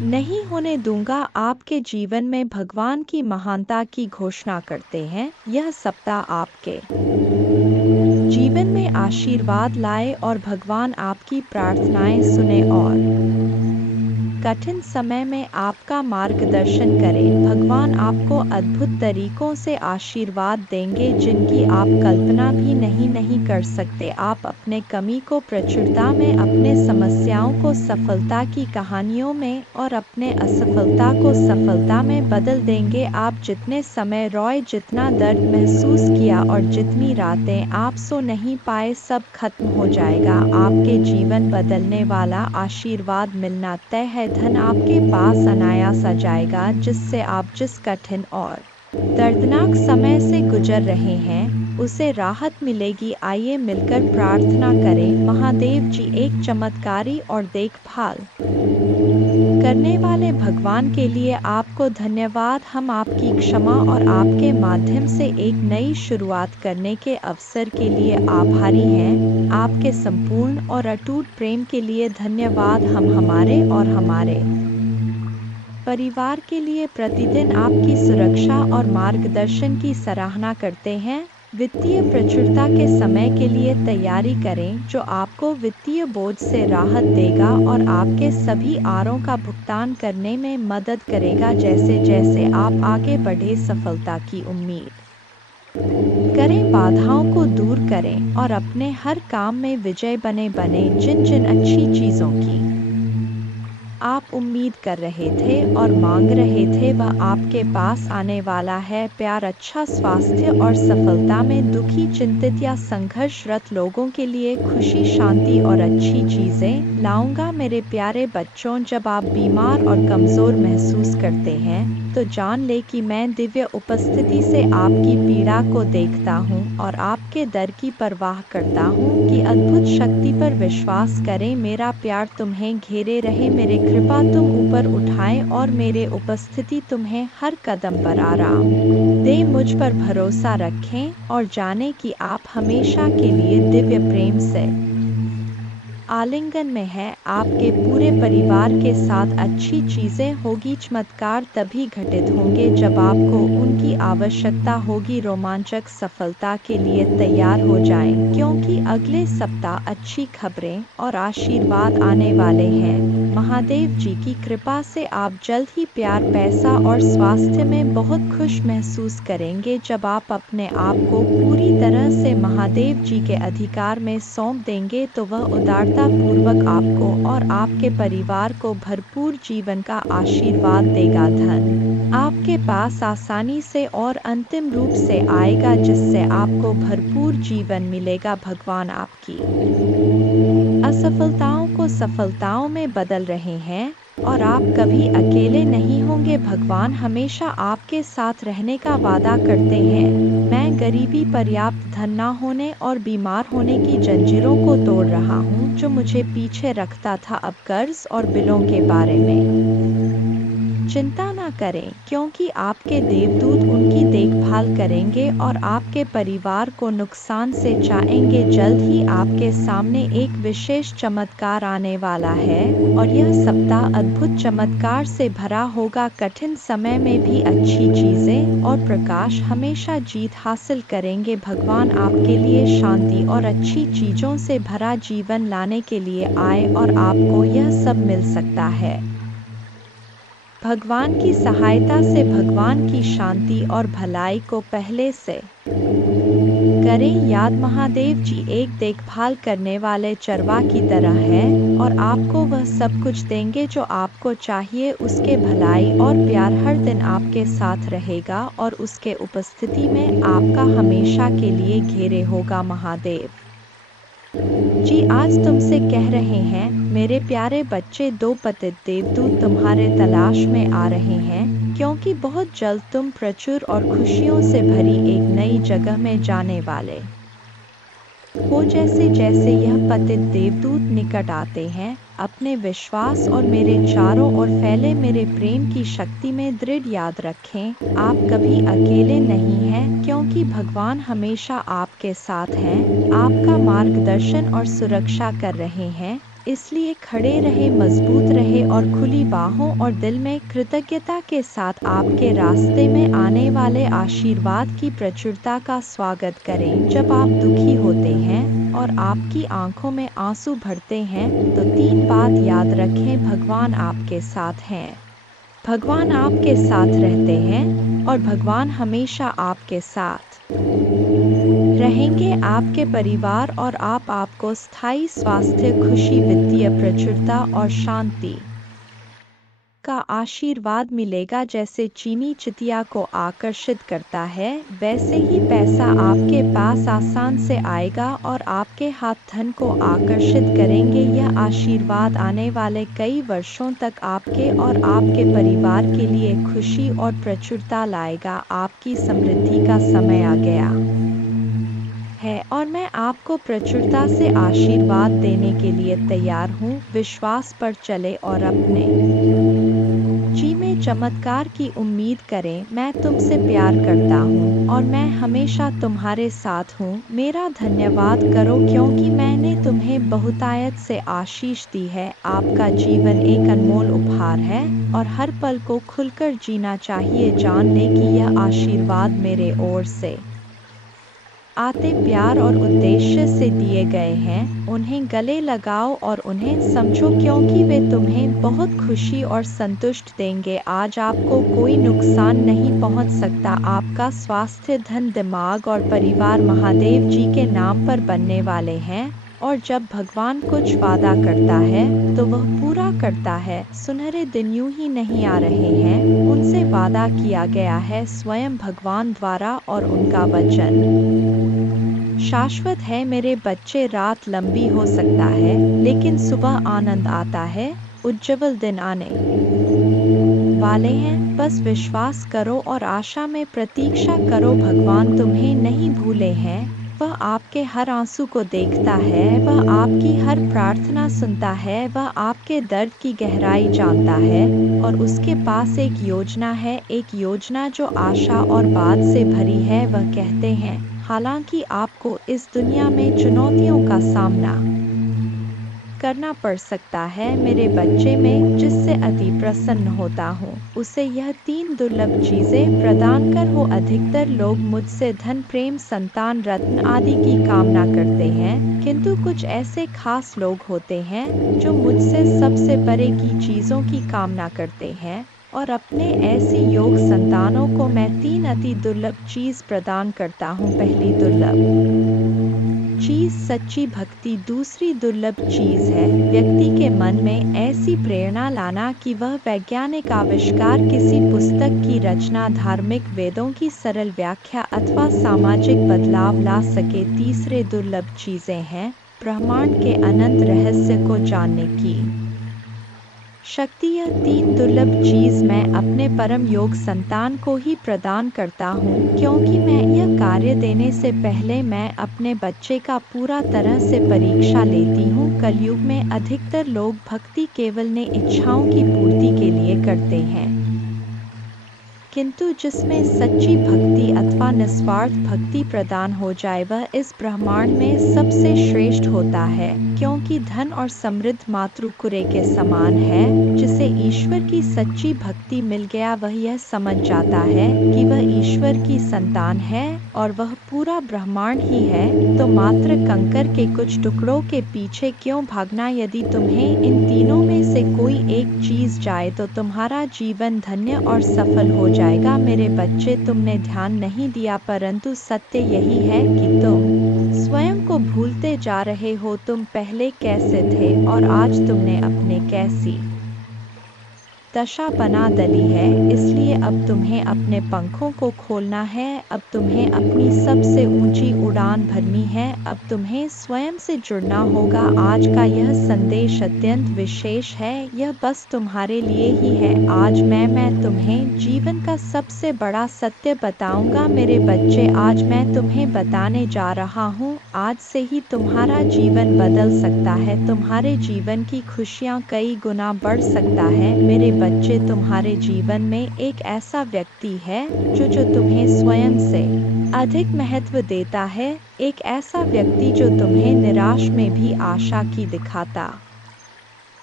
नहीं होने दूंगा। आपके जीवन में भगवान की महानता की घोषणा करते हैं। यह सप्ताह आपके जीवन में आशीर्वाद लाए और भगवान आपकी प्रार्थनाएं सुने और कठिन समय में आपका मार्गदर्शन करें। भगवान आपको अद्भुत तरीकों से आशीर्वाद देंगे जिनकी आप कल्पना भी नहीं कर सकते। आप अपने कमी को प्रचुरता में, अपने समस्याओं को सफलता की कहानियों में और अपने असफलता को सफलता में बदल देंगे। आप जितने समय रोए, जितना दर्द महसूस किया और जितनी रातें आप सो नहीं पाए, सब खत्म हो जाएगा। आपके जीवन बदलने वाला आशीर्वाद मिलना तय है। धन आपके पास अनायास आ जाएगा, जिससे आप जिस कठिन और दर्दनाक समय से गुजर रहे हैं उसे राहत मिलेगी। आइए मिलकर प्रार्थना करें। महादेव जी, एक चमत्कारी और देखभाल करने वाले भगवान के लिए आपको धन्यवाद। हम आपकी क्षमा और आपके माध्यम से एक नई शुरुआत करने के अवसर के लिए आभारी हैं। आपके संपूर्ण और अटूट प्रेम के लिए धन्यवाद। हम हमारे और हमारे परिवार के लिए प्रतिदिन आपकी सुरक्षा और मार्गदर्शन की सराहना करते हैं। वित्तीय प्रचुरता के समय के लिए तैयारी करें, जो आपको वित्तीय बोझ से राहत देगा और आपके सभी आरों का भुगतान करने में मदद करेगा। जैसे जैसे आप आगे बढ़े, सफलता की उम्मीद करें, बाधाओं को दूर करें और अपने हर काम में विजय बने। जिन जिन अच्छी चीज़ों की आप उम्मीद कर रहे थे और मांग रहे थे, वह आपके पास आने वाला है। प्यार, अच्छा स्वास्थ्य और सफलता में दुखी, चिंतित या संघर्षरत लोगों के लिए खुशी, शांति और अच्छी चीज़ें लाऊंगा। मेरे प्यारे बच्चों, जब आप बीमार और कमज़ोर महसूस करते हैं तो जान ले कि मैं दिव्य उपस्थिति से आपकी पीड़ा को देखता हूँ और आपके दर्द की परवाह करता हूँ कि अद्भुत शक्ति पर विश्वास करें। मेरा प्यार तुम्हें घेरे रहे, मेरे कृपा तुम ऊपर उठाएं और मेरे उपस्थिति तुम्हें हर कदम पर आराम दे। मुझ पर भरोसा रखें और जानें कि आप हमेशा के लिए दिव्य प्रेम से आलिंगन में है। आपके पूरे परिवार के साथ अच्छी चीज़ें होगी। चमत्कार तभी घटित होंगे जब आपको उनकी आवश्यकता होगी। रोमांचक सफलता के लिए तैयार हो जाएं, क्योंकि अगले सप्ताह अच्छी खबरें और आशीर्वाद आने वाले हैं। महादेव जी की कृपा से आप जल्द ही प्यार, पैसा और स्वास्थ्य में बहुत खुश महसूस करेंगे। जब आप अपने आप को पूरी तरह से महादेव जी के अधिकार में सौंप देंगे तो वह उदारता पूर्वक आपको और आपके परिवार को भरपूर जीवन का आशीर्वाद देगा। धन आपके पास आसानी से और अंतिम रूप से आएगा, जिससे आपको भरपूर जीवन मिलेगा। भगवान आपकी असफलताओं को सफलताओं में बदल रहे हैं और आप कभी अकेले नहीं होंगे। भगवान हमेशा आपके साथ रहने का वादा करते हैं। मैं गरीबी, पर्याप्त धन न होने और बीमार होने की जंजीरों को तोड़ रहा हूँ, जो मुझे पीछे रखता था। अब कर्ज और बिलों के बारे में चिंता न करें, क्योंकि आपके देवदूत उनकी देखभाल करेंगे और आपके परिवार को नुकसान से बचाएंगे। जल्द ही आपके सामने एक विशेष चमत्कार आने वाला है और यह सप्ताह अद्भुत चमत्कार से भरा होगा। कठिन समय में भी अच्छी चीजें और प्रकाश हमेशा जीत हासिल करेंगे। भगवान आपके लिए शांति और अच्छी चीजों से भरा जीवन लाने के लिए आए और आपको यह सब मिल सकता है। भगवान की सहायता से भगवान की शांति और भलाई को पहले से करें याद। महादेव जी एक देखभाल करने वाले चरवाह की तरह है और आपको वह सब कुछ देंगे जो आपको चाहिए। उसके भलाई और प्यार हर दिन आपके साथ रहेगा और उसके उपस्थिति में आपका हमेशा के लिए घेरे होगा। महादेव जी आज तुमसे कह रहे हैं, मेरे प्यारे बच्चे, दो पतित देवदूत तुम्हारे तलाश में आ रहे हैं, क्योंकि बहुत जल्द तुम प्रचुर और खुशियों से भरी एक नई जगह में जाने वाले हो। जैसे जैसे यह पतित देवदूत निकट आते हैं, अपने विश्वास और मेरे चारों ओर फैले मेरे प्रेम की शक्ति में दृढ़ याद रखें, आप कभी अकेले नहीं हैं, क्योंकि भगवान हमेशा आपके साथ हैं, आपका मार्गदर्शन और सुरक्षा कर रहे हैं। इसलिए खड़े रहे, मजबूत रहे और खुली बाहों और दिल में कृतज्ञता के साथ आपके रास्ते में आने वाले आशीर्वाद की प्रचुरता का स्वागत करें। जब आप दुखी होते हैं और आपकी आंखों में आंसू भरते हैं तो 3 बात याद रखें। भगवान आपके साथ हैं, भगवान आपके साथ रहते हैं और भगवान हमेशा आपके साथ रहेंगे। आपके परिवार और आपको स्थायी स्वास्थ्य, खुशी, वित्तीय प्रचुरता और शांति का आशीर्वाद मिलेगा। जैसे चीनी चिटिया को आकर्षित करता है, वैसे ही पैसा आपके पास आसान से आएगा और आपके हाथ धन को आकर्षित करेंगे। यह आशीर्वाद आने वाले कई वर्षों तक आपके और आपके परिवार के लिए खुशी और प्रचुरता लाएगा। आपकी समृद्धि का समय आ गया है और मैं आपको प्रचुरता से आशीर्वाद देने के लिए तैयार हूँ। विश्वास पर चले और अपने जी में चमत्कार की उम्मीद करें। मैं तुमसे प्यार करता हूँ और मैं हमेशा तुम्हारे साथ हूँ। मेरा धन्यवाद करो क्योंकि मैंने तुम्हें बहुतायत से आशीष दी है। आपका जीवन एक अनमोल उपहार है और हर पल को खुलकर जीना चाहिए। जान ले कि यह आशीर्वाद मेरे ओर से आते प्यार और उद्देश्य से दिए गए हैं। उन्हें गले लगाओ और उन्हें समझो क्योंकि वे तुम्हें बहुत खुशी और संतुष्ट देंगे। आज आपको कोई नुकसान नहीं पहुंच सकता। आपका स्वास्थ्य, धन, दिमाग और परिवार महादेव जी के नाम पर बनने वाले हैं और जब भगवान कुछ वादा करता है तो वह पूरा करता है। सुनहरे दिन यूं ही नहीं आ रहे हैं, उनसे वादा किया गया है स्वयं भगवान द्वारा और उनका वचन शाश्वत है। मेरे बच्चे, रात लंबी हो सकता है लेकिन सुबह आनंद आता है। उज्जवल दिन आने वाले हैं। बस विश्वास करो और आशा में प्रतीक्षा करो। भगवान तुम्हें नहीं भूले हैं। वह आपके हर आंसू को देखता है, वह आपकी हर प्रार्थना सुनता है, वह आपके दर्द की गहराई जानता है और उसके पास एक योजना है, एक योजना जो आशा और बाद से भरी है। वह कहते हैं, हालांकि आपको इस दुनिया में चुनौतियों का सामना करना पड़ सकता है, मेरे बच्चे, में जिससे अति प्रसन्न होता हूँ उसे यह 3 दुर्लभ चीजें प्रदान कर हो। अधिकतर लोग मुझसे धन, प्रेम, संतान, रत्न आदि की कामना करते हैं, किंतु कुछ ऐसे खास लोग होते हैं जो मुझसे सबसे परे की चीजों की कामना करते हैं और अपने ऐसी योग संतानों को मैं 3 अति दुर्लभ चीज प्रदान करता हूँ। पहली दुर्लभ चीज सच्ची भक्ति। दूसरी दुर्लभ चीज है व्यक्ति के मन में ऐसी प्रेरणा लाना कि वह वैज्ञानिक आविष्कार, किसी पुस्तक की रचना, धार्मिक वेदों की सरल व्याख्या अथवा सामाजिक बदलाव ला सके। तीसरे दुर्लभ चीजें हैं ब्रह्मांड के अनंत रहस्य को जानने की शक्ति। यह 3 दुर्लभ चीज मैं अपने परम योग संतान को ही प्रदान करता हूँ क्योंकि मैं यह कार्य देने से पहले मैं अपने बच्चे का पूरा तरह से परीक्षा लेती हूँ। कलयुग में अधिकतर लोग भक्ति केवल ने इच्छाओं की पूर्ति के लिए करते हैं, किंतु जिसमें सच्ची भक्ति अथवा निस्वार्थ भक्ति प्रदान हो जाए वह इस ब्रह्मांड में सबसे श्रेष्ठ होता है। क्योंकि धन और समृद्ध मातृकुरे के समान है। जिसे ईश्वर की सच्ची भक्ति मिल गया वह यह समझ जाता है कि वह ईश्वर की संतान है और वह पूरा ब्रह्मांड ही है। तो मात्र कंकर के कुछ टुकड़ों के पीछे क्यों भागना। यदि तुम्हें इन तीनों में से कोई एक चीज जाए तो तुम्हारा जीवन धन्य और सफल हो जाएगा। मेरे बच्चे, तुमने ध्यान नहीं दिया परंतु सत्य यही है कि तुम स्वयं को भूलते जा रहे हो। तुम पहले कैसे थे और आज तुमने अपने कैसी दशा बना डाली है। इसलिए अब तुम्हें अपने पंखों को खोलना है, अब तुम्हें अपनी सबसे ऊंची उड़ान भरनी है, अब तुम्हें स्वयं से जुड़ना होगा। आज का यह संदेश अत्यंत विशेष है, यह बस तुम्हारे लिए ही है। आज मैं तुम्हें जीवन का सबसे बड़ा सत्य बताऊंगा। मेरे बच्चे, आज मैं तुम्हें बताने जा रहा हूँ, आज से ही तुम्हारा जीवन बदल सकता है, तुम्हारे जीवन की खुशियाँ कई गुना बढ़ सकता है। मेरे बच्चे, तुम्हारे जीवन में एक ऐसा व्यक्ति है जो तुम्हें स्वयं से अधिक महत्व देता है, एक ऐसा व्यक्ति जो तुम्हें निराश में भी आशा की दिखाता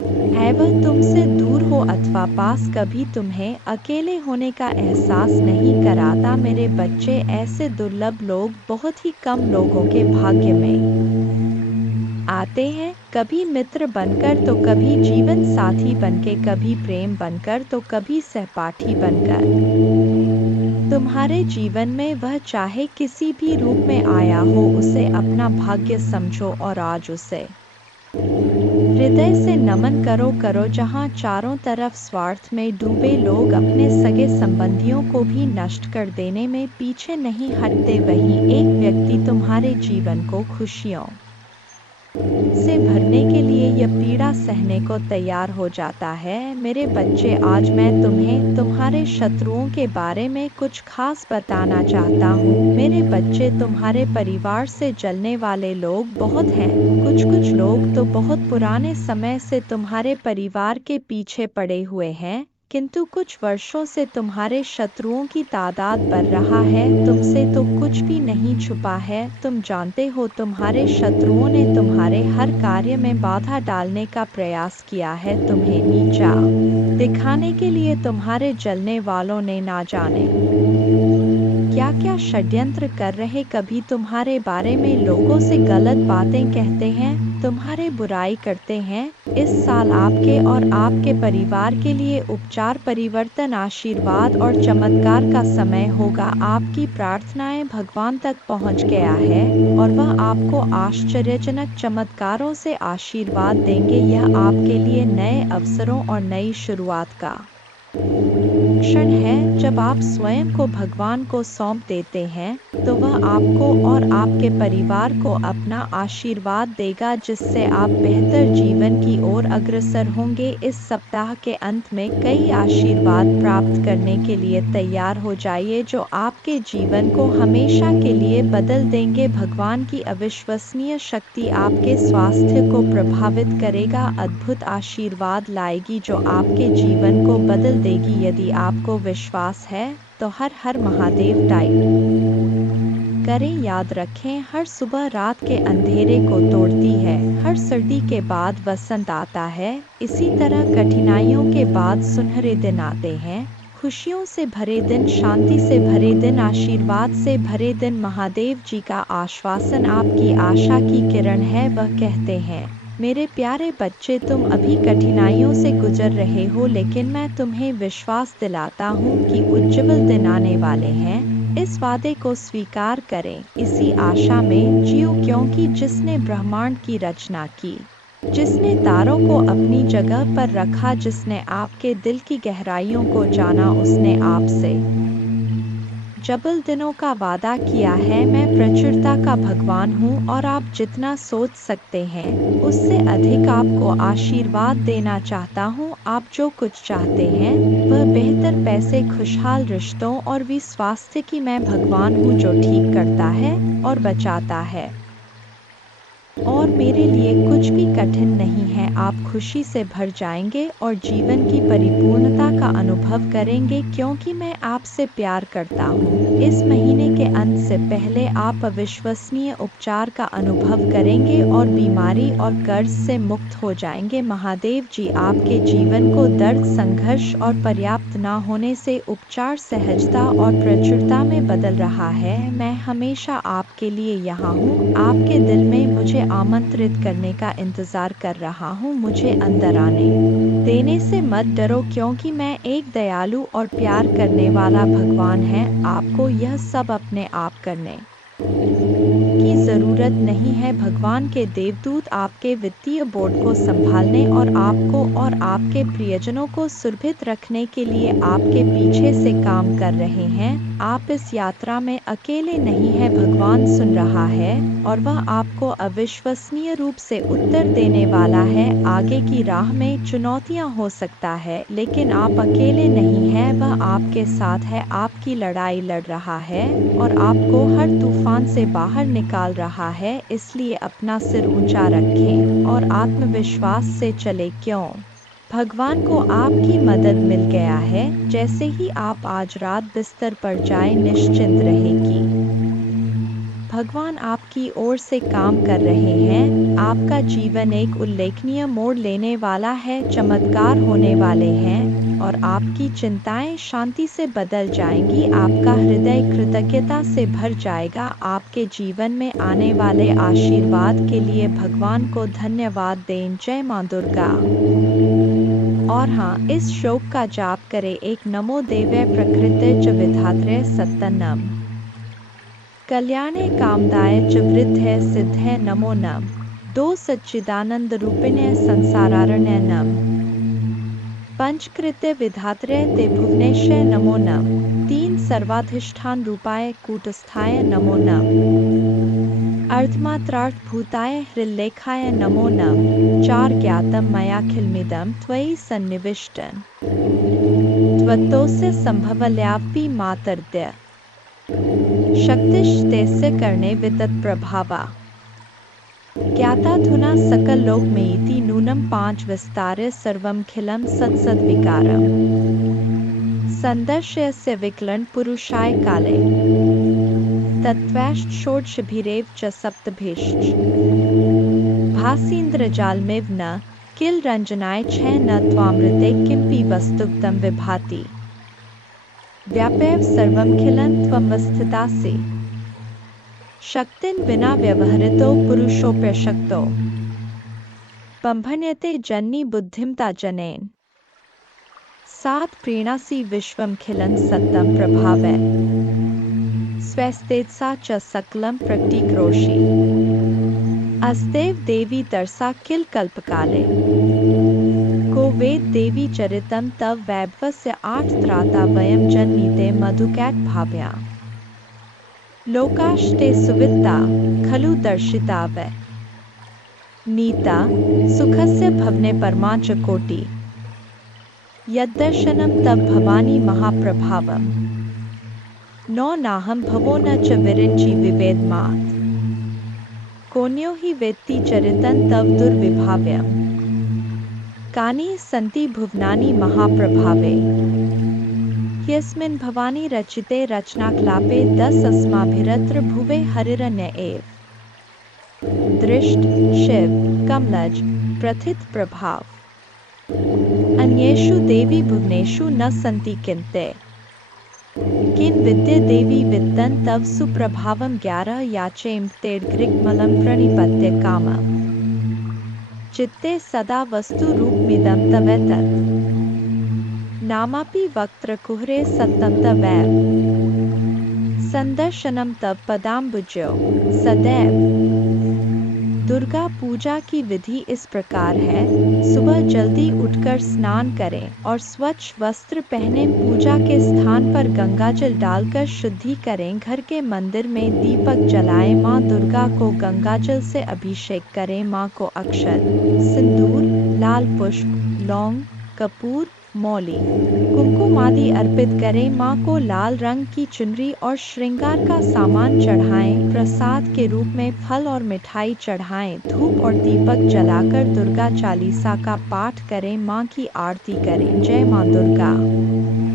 है वह तुमसे दूर हो अथवा पास, कभी तुम्हें अकेले होने का एहसास नहीं कराता। मेरे बच्चे, ऐसे दुर्लभ लोग बहुत ही कम लोगों के भाग्य में आते हैं, कभी मित्र बनकर तो कभी जीवन साथी बनके, कभी प्रेम बनकर तो कभी सहपाठी बनकर। तुम्हारे जीवन में वह चाहे किसी भी रूप में आया हो, उसे अपना भाग्य समझो और आज उसे हृदय से नमन करो। जहाँ चारों तरफ स्वार्थ में डूबे लोग अपने सगे संबंधियों को भी नष्ट कर देने में पीछे नहीं हटते, वहीं एक व्यक्ति तुम्हारे जीवन को खुशियों से भरने के लिए यह पीड़ा सहने को तैयार हो जाता है। मेरे बच्चे, आज मैं तुम्हें तुम्हारे शत्रुओं के बारे में कुछ खास बताना चाहता हूँ। मेरे बच्चे, तुम्हारे परिवार से जलने वाले लोग बहुत हैं। कुछ लोग तो बहुत पुराने समय से तुम्हारे परिवार के पीछे पड़े हुए हैं, किंतु कुछ वर्षों से तुम्हारे शत्रुओं की तादाद बढ़ रहा है। तुमसे तो कुछ भी नहीं छुपा है। तुम जानते हो, तुम्हारे शत्रुओं ने तुम्हारे हर कार्य में बाधा डालने का प्रयास किया है। तुम्हें नीचा दिखाने के लिए तुम्हारे जलने वालों ने ना जाने क्या क्या षड्यंत्र कर रहे। कभी तुम्हारे बारे में लोगों से गलत बातें कहते हैं, तुम्हारे बुराई करते हैं। इस साल आपके और आपके परिवार के लिए उपचार, परिवर्तन, आशीर्वाद और चमत्कार का समय होगा। आपकी प्रार्थनाएं भगवान तक पहुंच गया है और वह आपको आश्चर्यजनक चमत्कारों से आशीर्वाद देंगे। यह आपके लिए नए अवसरों और नई शुरुआत का क्षण है। जब आप स्वयं को भगवान को सौंप देते हैं, तो वह आपको और आपके परिवार को अपना आशीर्वाद देगा, जिससे आप बेहतर जीवन की ओर अग्रसर होंगे। इस सप्ताह के अंत में कई आशीर्वाद प्राप्त करने के लिए तैयार हो जाइए, जो आपके जीवन को हमेशा के लिए बदल देंगे। भगवान की अविश्वसनीय शक्ति आपके स्वास्थ्य को प्रभावित करेगा, अद्भुत आशीर्वाद लाएगी जो आपके जीवन को बदल देगी। यदि आपको विश्वास है तो हर हर महादेव टाइप करें। याद रखें, हर सुबह रात के अंधेरे को तोड़ती है, हर सर्दी के बाद वसंत आता है। इसी तरह कठिनाइयों के बाद सुनहरे दिन आते हैं, खुशियों से भरे दिन, शांति से भरे दिन, आशीर्वाद से भरे दिन। महादेव जी का आश्वासन आपकी आशा की किरण है। वह कहते हैं, मेरे प्यारे बच्चे, तुम अभी कठिनाइयों से गुजर रहे हो, लेकिन मैं तुम्हें विश्वास दिलाता हूँ कि उज्ज्वल दिन आने वाले हैं। इस वादे को स्वीकार करें, इसी आशा में जियो, क्योंकि जिसने ब्रह्मांड की रचना की, जिसने तारों को अपनी जगह पर रखा, जिसने आपके दिल की गहराइयों को जाना, उसने आपसे जबल दिनों का वादा किया है। मैं प्रचुरता का भगवान हूँ और आप जितना सोच सकते हैं उससे अधिक आपको आशीर्वाद देना चाहता हूँ। आप जो कुछ चाहते हैं वह बेहतर पैसे, खुशहाल रिश्तों और भी स्वास्थ्य की मैं भगवान हूँ जो ठीक करता है और बचाता है, और मेरे लिए कुछ भी कठिन नहीं है। आप खुशी से भर जाएंगे और जीवन की परिपूर्णता का अनुभव करेंगे, क्योंकि मैं आपसे प्यार करता हूँ। इस महीने के अंत से पहले आप अविश्वसनीय उपचार का अनुभव करेंगे और बीमारी और कर्ज से मुक्त हो जाएंगे। महादेव जी आपके जीवन को दर्द, संघर्ष और पर्याप्त न होने से उपचार, सहजता और प्रचुरता में बदल रहा है। मैं हमेशा आपके लिए यहाँ हूँ, आपके दिल में मुझे आमंत्रित करने का इंतजार कर रहा हूँ। मुझे अंदर आने देने से मत डरो, क्योंकि मैं एक दयालु और प्यार करने वाला भगवान है। आपको यह सब अपने आप करने की जरूरत नहीं है। भगवान के देवदूत आपके वित्तीय बोर्ड को संभालने और आपको और आपके प्रियजनों को सुरक्षित रखने के लिए आपके पीछे से काम कर रहे हैं। आप इस यात्रा में अकेले नहीं हैं। भगवान सुन रहा है और वह आपको अविश्वसनीय रूप से उत्तर देने वाला है। आगे की राह में चुनौतियां हो सकता है, लेकिन आप अकेले नहीं हैं। वह आपके साथ है, आपकी लड़ाई लड़ रहा है और आपको हर तूफान से बाहर निकाल रहा है। इसलिए अपना सिर ऊंचा रखें और आत्मविश्वास से चले, क्यों भगवान को आपकी मदद मिल गया है। जैसे ही आप आज रात बिस्तर पर जाएं, निश्चिंत रहें कि भगवान आपकी ओर से काम कर रहे हैं। आपका जीवन एक उल्लेखनीय मोड़ लेने वाला है, चमत्कार होने वाले हैं और आपकी चिंताएं शांति से बदल जाएंगी। आपका हृदय कृतज्ञता से भर जाएगा। आपके जीवन में आने वाले आशीर्वाद के लिए भगवान को धन्यवाद दें। जय मां दुर्गा। और हाँ, इस श्लोक का जाप करें। एक नमो देव्यै प्रकृते च विधात्रे सत्तनम कल्याणे कामदाय च वृद्धे सिद्धे नमो नम। 2 सच्चिदानंद रूपिणे संसारारण्य नम। पंचकृत्य विधात्रे ते भुवनेश्वर नमो नम। 3 सर्वाधिष्ठान रूपाय कूटस्थाय नमो नम। अर्धमात्रार्थ भूताय हृल्लेखाय नमो नम। 4 ज्ञातम मयाखिलमिदं त्वयि सन्निविष्टं त्वत्तोस्य संभवल्यापि मातर्द्य शक्तिश्तेस्य कर्णे वितत्प्रभावा ज्ञाताधुना सकललोकमेति नूनं 5 विस्तार्य सर्वमखिलं सत्सद्विकारम् सन्दर्शयस्य विकलं पुरुषाय काले तत्त्वैश्च षोडशभिरेव च सप्तभिश्च भासीन्द्रजालमिव न किल रञ्जनाय छ न त्वामृते किमपि वस्तुतम विभाति व्यापैव सर्वमखिलं त्वमवस्थितासि शक्तिं विना व्यवहृतो पुरुषोऽप्यशक्तो बम्भन्यते जननी बुद्धिमता जनेन 7 प्रीणासि विश्वमखिलं सत्तं प्रभावै स्वस्तेजसा च सकलं प्रकटीकरोषि अस्तेव देवी तरसा किल कल्पकाले को वेद देवी चरितं तव वैभवस्य 8 त्राता वयं जन्मीते मधुकैट भाव्या लोकाश्ते सुवित्ता खलु दर्शिता वै नीता सुखस्य भवने परमा च कोटि यद्दर्शनं तव भवानी महाप्रभावम् नो नाहं भवो न च विरिञ्चि विवेदमात् कोन्यो हि वेत्ति चरितं तव दुर्विभाव्यम् कानि सन्ति भुवनानि महाप्रभावे यस्मिन् भवानी रचिते रचनाक्लापे 10 अस्माभिरत्र भुवे हरिरण्य एव दृष्ट शिव कमलज प्रथित प्रभाव अन्येषु देवी भुवनेषु न सन्ति किन्ते किं विद्ये देवी वित्तं तव सुप्रभावं 11 याचेम तेड्ग्रिग्मलं प्रणिपत्य कामम् चित्ते सदा वस्तु रूपमिदं तवेतत् नामापि वक्त्रकुहरे सत्तं तवैव संदर्शनं तव पदाम्बुजो सदैव। दुर्गा पूजा की विधि इस प्रकार है। सुबह जल्दी उठकर स्नान करें और स्वच्छ वस्त्र पहने पूजा के स्थान पर गंगाजल डालकर शुद्धि करें। घर के मंदिर में दीपक जलाएं। माँ दुर्गा को गंगाजल से अभिषेक करें। माँ को अक्षत सिंदूर लाल पुष्प लौंग कपूर मौली कुमकुम आदि अर्पित करें। माँ को लाल रंग की चुनरी और श्रृंगार का सामान चढ़ाएं। प्रसाद के रूप में फल और मिठाई चढ़ाएं। धूप और दीपक जलाकर दुर्गा चालीसा का पाठ करें। माँ की आरती करें। जय माँ दुर्गा।